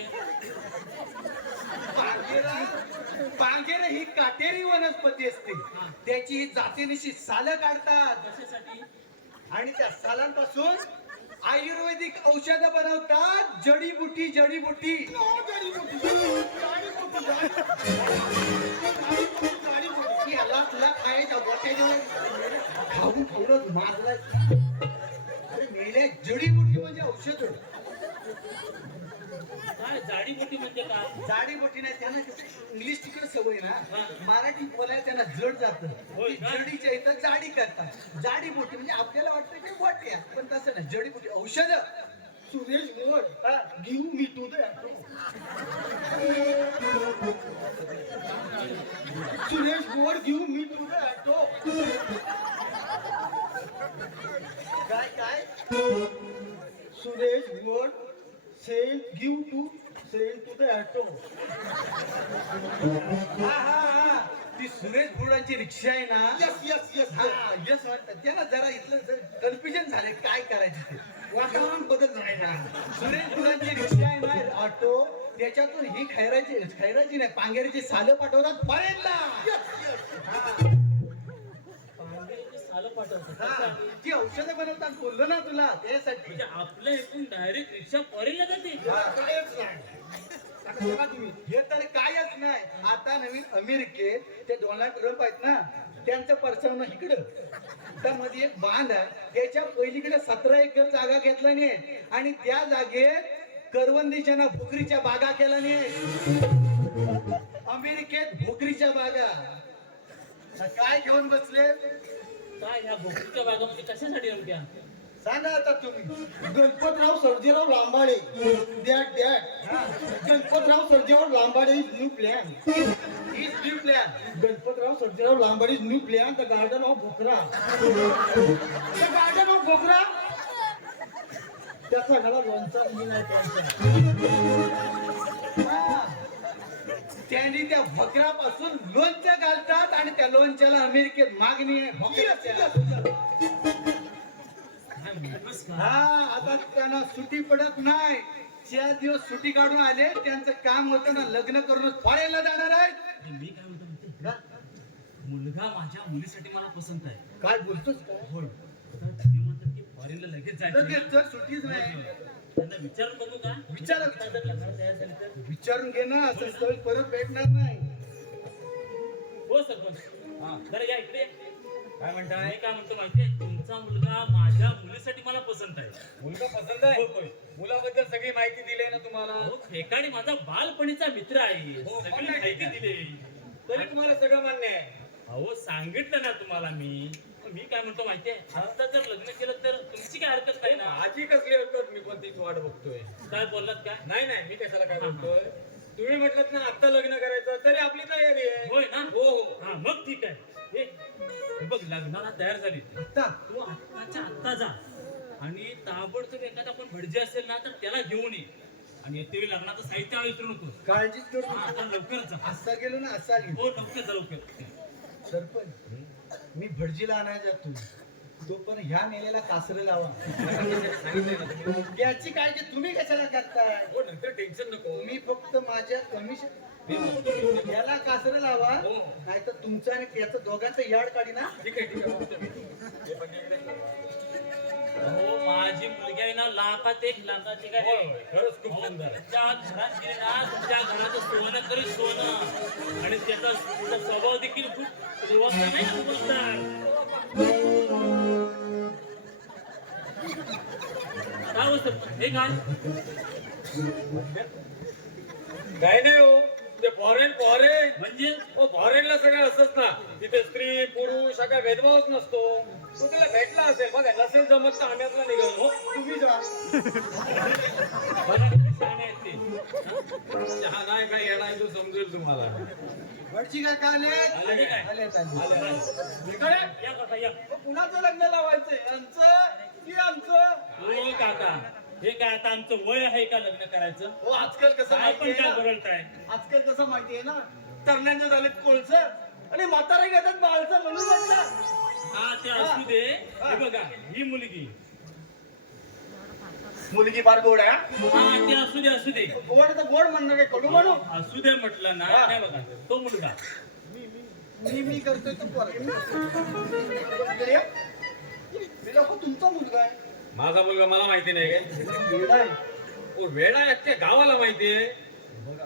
पांगेरा ही काटेरी वनस्पती असते त्याची जातीनिशी सालं काढतात कशासाठी आणि त्या सालांपासून आयुर्वेदिक औषध बनवतात जडीबुटी याला तुला खायच्या गोट्याच्या खाऊन खाऊनच मारलाय अरे मेल्या जडीबुटी म्हणजे औषध काय जाडीबुटी म्हणजे काय? जाडीबोटी नाही, त्यांना इंग्लिश तिकडे सवय ना, हा. मराठी बोलायला त्यांना जड जातं. होय का? जडीच्या इथं जाडी करतात. जाडीबोटी म्हणजे आपल्याला वाटतं की बोटी आहे, पण तसं नाही. जडीबोटी औषध. सुरेश गोड give me to the Suresh गोड give me to the auto. काय काय सुरेश गोड sent give to sent to the auto. हा हा हा, ती सुरेश भुडांची रिक्षा आहे ना. Yes yes yes. हा यस वाटतं त्यांना जरा इथलं कन्फ्युजन झाले काय करायचं ते. वातावरण बदल झाले ना. सुरेश भुडांची रिक्षा आहे ना ऑटो, त्याच्यातून ही खैराची नाही पांगेरीची सालं पाठवतात फॉरेनला. पांढरीची सालं पाठवतात. हा, ती औषधं बनवतात बोललो ना तुला त्यासाठी. म्हणजे आपल्या इथून डायरेक्ट रिक्षा फॉरेनला जाते. कडेच नाही. आता बघा तुम्ही, हे तर कायच नाही. आता नवीन अमेरिकेत ते डोनाल्ड ट्रम्प आहेत ना, त्यांचं परसवणं इकडं. त्यामध्ये एक बांध आहे, त्याच्या पहिलीकडे 17 एकर जागा घेतला नाही आणि त्या जागेत करवंदीच्या ना भोकरीच्या बागा केला नाही. अमेरिकेत भोकरीच्या बागा. काय घेऊन बसले काय ह्या भोकरीच्या बागामध्ये कशासाठी नेमक्या? सांगा आता तुम्ही. Ganpatrao Sarjerao Lambade that Ganpatrao Sarjerao Lambade is new plan. His new plan. Ganpatrao Sarjerao Lambade is new plan the garden of Bhokra. The garden of Bhokra. त्याचा घरा लोणचा इंजिन आहे त्यांचा. हा. त्यांनी त्या भोकरापासून लोणचं घालतात आणि त्या लोणच्याला अमेरिकेत मागणी आहे. भोकराच्या. काय म्हणतोस का? हा, आता त्यांना सुट्टी पडत नाही. 4 दिवस सुट्टी काढून आले, त्यांचं काम होतं ना लग्न करून फॉरेनला जाणार आहेत. आणि मी काय म्हणतो माहितीये? मुलगा माझ्या मुलीसाठी मला पसंत आहे. काय बोलतोस काय? होय. आता ते म्हणतात की फॉरेनला लगेच जायचं. लगेच तर सुट्टीच नाही. त्यांना विचारून बघू का? विचारा. जर लग्नाला तयार झाली तर? विचारून घे ना, असं स्थळ परत भेटणार नाही. हो सरपंच. हा. जरा या इकडे. काय म्हणताय? मी काय म्हणतो माहितीये? तुमचा मुलगा माझ्या मुलीसाठी मला पसंत आहे. मुलगा पसंत आहे. होय, होय. मुलाबद्दल सगळी माहिती दिली आहे ना तुम्हाला. अहो, फेकाडी माझा बालपणीचा मित्र आहे. हो, सगळी पण माहिती दिली. तरी तुम्हाला सगळं मान्य आहे. अहो सांगितलं ना तुम्हाला मी काय म्हणतो माहितीये? आता जर लग्न केलं तर तुमची काय हरकत नाही ना? माझी कसली हरकत, मी कोणतीच वाट बघतोय. काय बोललात काय? नाही नाही, मी कशाला काय बोलतोय. तुम्ही म्हटलं ना आता लग्न करायचं, तरी आपली तयारी आहे. होय ना? हो हो. हा मग ठीक आहे. हे बघ लग्नाला तयार झाली. आता तू आत्ताच्या आत्ता जा आणि ताबडतोब एखादा पण भटजी असेल ना तर त्याला घेऊन ये आणि येते वेळी लग्नाचं साहित्य विसरू नको. काळजीच करू. हा आता लवकर जा. असा गेलो ना असा गेलो. हो लवकर जा लवकर. सरपंच, मी भटजीला आणायला जातो. तो पण ह्या मेलेला कासरं लावा. याची काळजी तुम्ही कशाला करताय? हो नंतर टेन्शन नको. मी फक्त माझ्या कमिशन याला कासरं लावा, हो. नाही तर तुमचं आणि त्याचं दोघांचं याड काढी ना. ठीक आहे ठीक आहे, बघतो मी. हे पण इकडे. हो माझी मुलगी आहे ना लाखात एक लाखाची काय होय, होय. खरंच खूप हो, सुंदर आहे. तुमच्या घरात गेली ना तुमच्या घराचं सोनं तरी सोनं आणि त्याचा स्वभाव देखील खूप रिवाजचा नाही का बोलतात. काय होतं हे काय काय नाही हो, ते फॉरेन म्हणजे हो, फॉरेनला सगळं असंच ना. तिथे स्त्री पुरुष हा काय भेदभावच नसतो. तो तिला भेटला असेल बघा, नसेल जमत तर आम्ही आपला निघालो. तुम्ही जा. बघा किती शहाणे आहेत ते. चहा नाही काय येणार तो समजेल तुम्हाला. भटजी काय आले? आले काय? आलेत. इकडे या काका या. कुणाचं लग्न लावायचंय? यांचं की आमचं? हो काका हे काय आता आमचं वय आहे का लग्न करायचं? हो, आजकाल कसं काय पण माहितीये काय ना, बरळताय? आजकाल कसं माहितीये ना, तरण्यांचं झालेत कोळसं आणि म्हातारे घेतात बाळचं म्हणून म्हटलं. हा ते असू दे. हे बघा ही मुलगी. मुलगी फार गोड आहे. हा ते असू दे असू दे गोड तर गोड म्हणणार काय कडू म्हणू? असू दे म्हटलं ना. हा. नाही बघा तो मुलगा मी करतोय तो पोरगा. तिला हो तुमचा मुलगा आहे. माझा मुलगा मला माहिती नाही काय. वेडा आहे. हो, वेडा अख्ख्या गावाला माहितीये. बघा,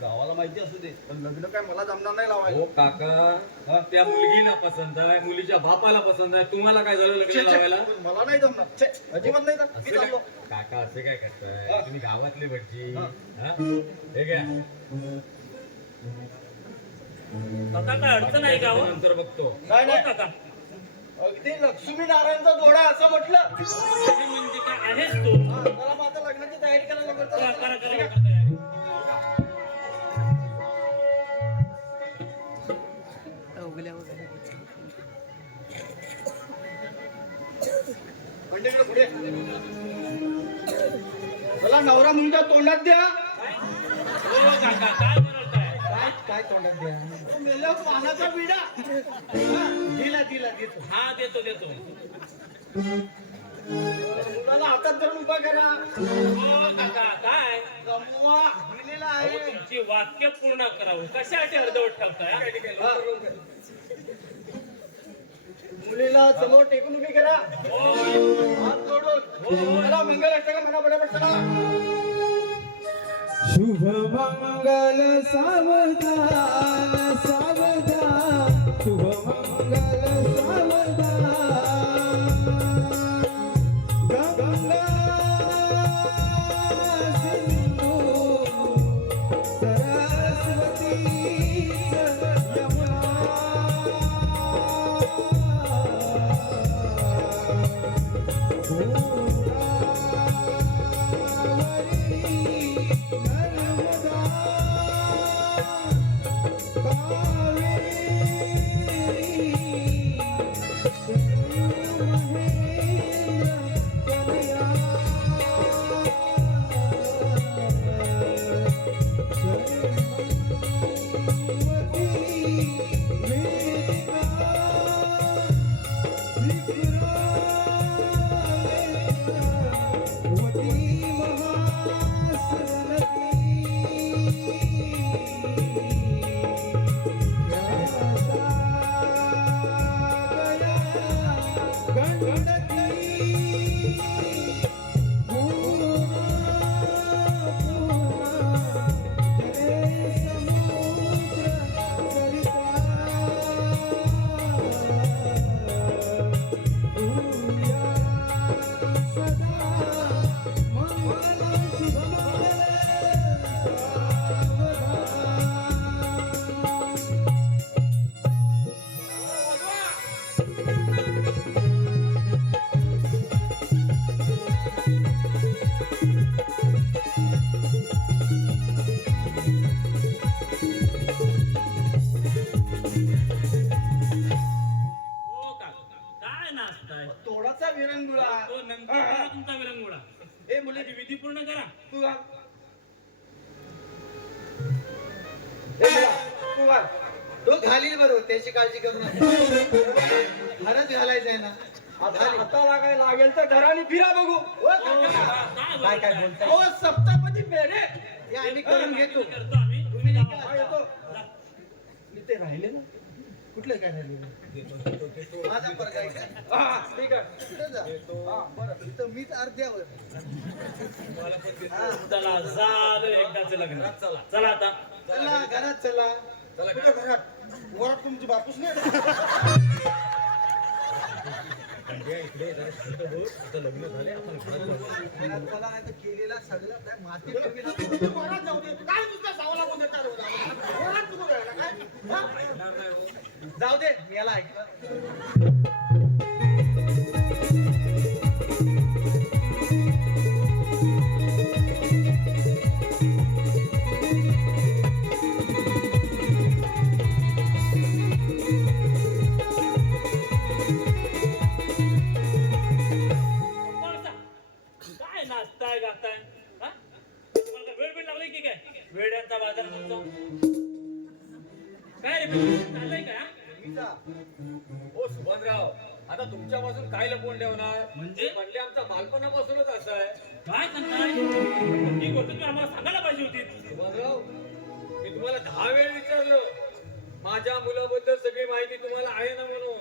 गावाला माहिती असू दे पण लग्न काय मला जमणार नाही लावायला. हो काका त्या मुलगीला पसंत आहे, मुलीच्या बापाला पसंत आहे, तुम्हाला काय झालं लग्न लावायला? मला नाही जमणार छे, अजिबात नाही जमणार. मी असं चाललो. काय- काका असे काय करताय हा. तुम्ही गावातले भटजी हा. हा? हे काय काका काय अडचण आहे का हो? नंतर बघतो. नाही हो नाही काका अगदी लक्ष्मी नारायणचा जोडा असं म्हटलं. अरे म्हणजे काय आहेस तू हा, मला मग आता लग्नाची तयारी करायला लागेल. करा चला. करा करा लवकर तयारी. पंडितकडे पुढे. चला नवरा मुलगा तोंडात द्या. हो काका काय बोलताय? काय काय तोंडात द्या तो मेल्यावर पानाचा विडा. हा, दिला दिला देतो. हा देतो देतो. मुलाला हातात धरून उभा करा. हो काका काय गमवा दिलेला अहो, आहे. तुमची वाक्य पूर्ण करावं कशासाठी अर्धवट ठेवताय हा? मुलीला समोर टेकून उभी करा. हो हात जोडून. चला मंगल अष्टका म्हणा पटापट चला. शुभ मंगल सावधान सावधान शुभ मंगल सावधान गंगा सिंधू सरस्वती यमुना हो काका काय नाचताय तोडाचा विरंगुळा. तो नंतर करा तुमचा विरंगुळा ए मुली मुलाची विधी पूर्ण करा तू घाल. ए मुला, तू घाल. तो घालील बरोबर त्याची काळजी करू नका हरच घालायचंय ना आता हाताला काय लागेल तर घराने फिरा बघू. ओ, काका. काय काय बोलताय ओ सप्तापती पेरे. हे आम्ही करून घेतो करतो आम्ही तुम्ही जावा. हा, येतो. ते राहिले ना. कुठले काय राहिले माझा पर्ग आहे काय हा ठीक आहे. कुठे जा हा, बरं. इथं मीच अर्ध्यावर चला झालं एकदाच लग्न चला चला आता चला घरात चला कुठे घरात? वरात तुमची बापूस नाही. घरात चला नाही तर केलेला सगळं काय माती ठेवीला. तू वरात जाऊ दे. काय नुसतं सावला कोणत्या चार वरात तू जायला काय? हा? जाऊ दे याला ऐक बोलता. काय नाचताय गाताय हा? तुम्हाला काय वेळ बीड लागली की काय वेड्यांचा बाजार तुमचा काय रे चाललंय का हा? ओ सुभानराव आता तुमच्यापासून काय लपवून ठेवणार म्हणजे? म्हणले आमचा बालपणापासूनच असं आहे. काय करताय ही गोष्ट तुम्ही आम्हाला सांगायला पाहिजे होती सुभानराव मी तुम्हाला 10 वेळ विचारलं माझ्या मुलाबद्दल सगळी माहिती तुम्हाला आहे ना म्हणून.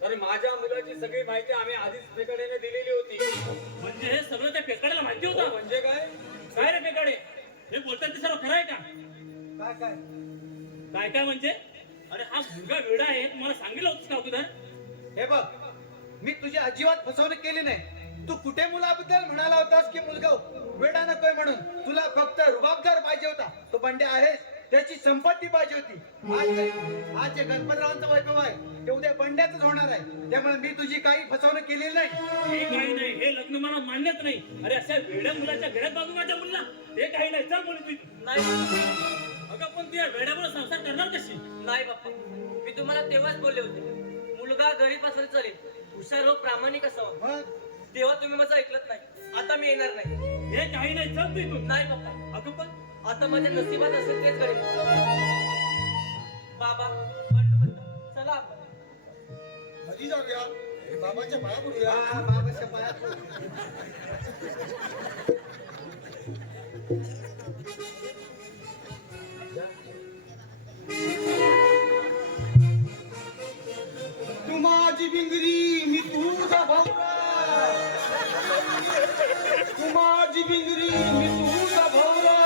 तर माझ्या मुलाची सगळी माहिती आम्ही आधीच फेकड्याने दिलेली होती. म्हणजे हे सगळं त्या पेकाड्याला माहिती हो, होतं म्हणजे काय काय रे पेकाडे हे बोलतात ते सर्व खरं आहे का? काय काय काय काय म्हणजे? अरे हा मुलगा वेडा आहे, मला सांगितलं होतं का अगोदर? हे बघ, मी तुझी अजिबात फसवणूक केली नाही. तू कुठे मुलाबद्दल म्हणाला होतास की मुलगा वेडा नकोय म्हणून? तुला फक्त रुबाबदार पाहिजे होता. तो बंड्या आहेस, त्याची संपत्ती पाहिजे होती. आज जे गणपतरावांचं वैभव आहे ते उद्या बंड्याच होणार आहे. त्यामुळे मी तुझी काही फसवणूक केलेली नाही. हे काही नाही, हे लग्न मला मान्यच नाही. अरे अशा वेड्या मुलाच्या घरात बाजू माझ्या मुलीला हे काही नाही. चल बोलू तू. नाही अगं पण ती या वेड्यामुळे संसार करणार कशी? नाही बाप्पा, मी तुम्हाला तेव्हाच बोलले होते, मुलगा गरीब असेल चालेल, हुशार व प्रामाणिक असावा. मग तेव्हा तुम्ही माझं ऐकलत नाही. आता मी येणार नाही. हे काही नाही, चल तू इथून. नाही बाप्पा, अगं पण आता माझ्या नशिबात असेल तेच करेन. बाबा बंडू, चला आपण. घरी जाऊया, बाबाच्या पाया पडूया. बाबाच्या पायात पड. तू माझी बिंगरी, मी तुझा भावरा. तू माझी बिंगरी, मी तुझा भावरा.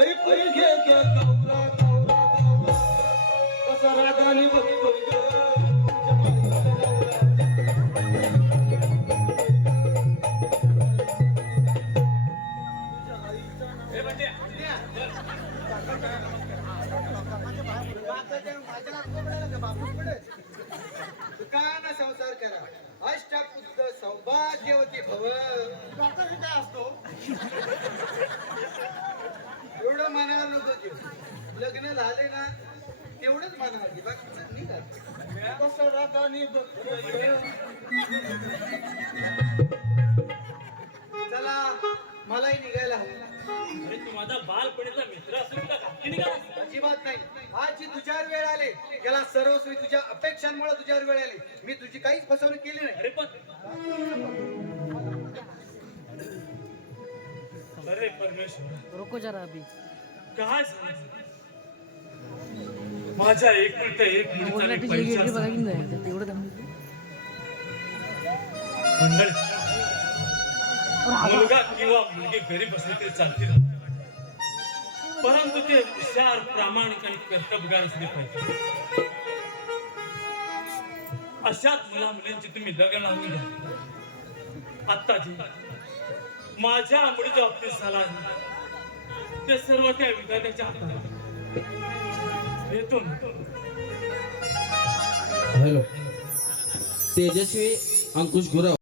ऐकून घे ग गौरा गौरा गौरा, कसा रागाने बघतोय ग तुझ्या बाईचा नवरा. हे बंड्या, दुकान संसार करा, अष्टपुत्र सौभाग्यवती भव. डॉक्टर काय असतो? एवढं मानावर नको जीव. लग्न झाले ना तेवढंच मानावर घे, बाकीचं नाही का. कसा रागाने बघतोय ग. चला, मलाही निघायला हवं. अरे तू माझा बालपणीचा मित्र असून तुला घातली निघाला? अजिबात नाही. आज जी तुझ्यावर वेळ आली, याला सर्वस्वी तुझ्या अपेक्षांमुळे तुझ्यावर वेळ आली. मी तुझी काहीच फसवणूक केली नाही. अरे पण अरे परमेश्वर, रुको जरा अभी काय झालं? माझ्या एकुलत्या एक मुलीचा मी बोलण्याची पैसा गेली बघा की नाही तेवढं दम मंडळ, मुलगा किंवा मुलगी गरीब असली तरी चालतील, परंतु ते हुशार, प्रामाणिक आणि कर्तबगार असले पाहिजे. अशाच मुला मुलींची तुम्ही लग्न लावून घ्या. आता जी माझ्या मुलीच्या बाबतीत झाला आहे, ते सर्व त्या विधात्याच्या हातात आहे. येतो ना. हॅलो, तेजस्वी अंकुश गुरव.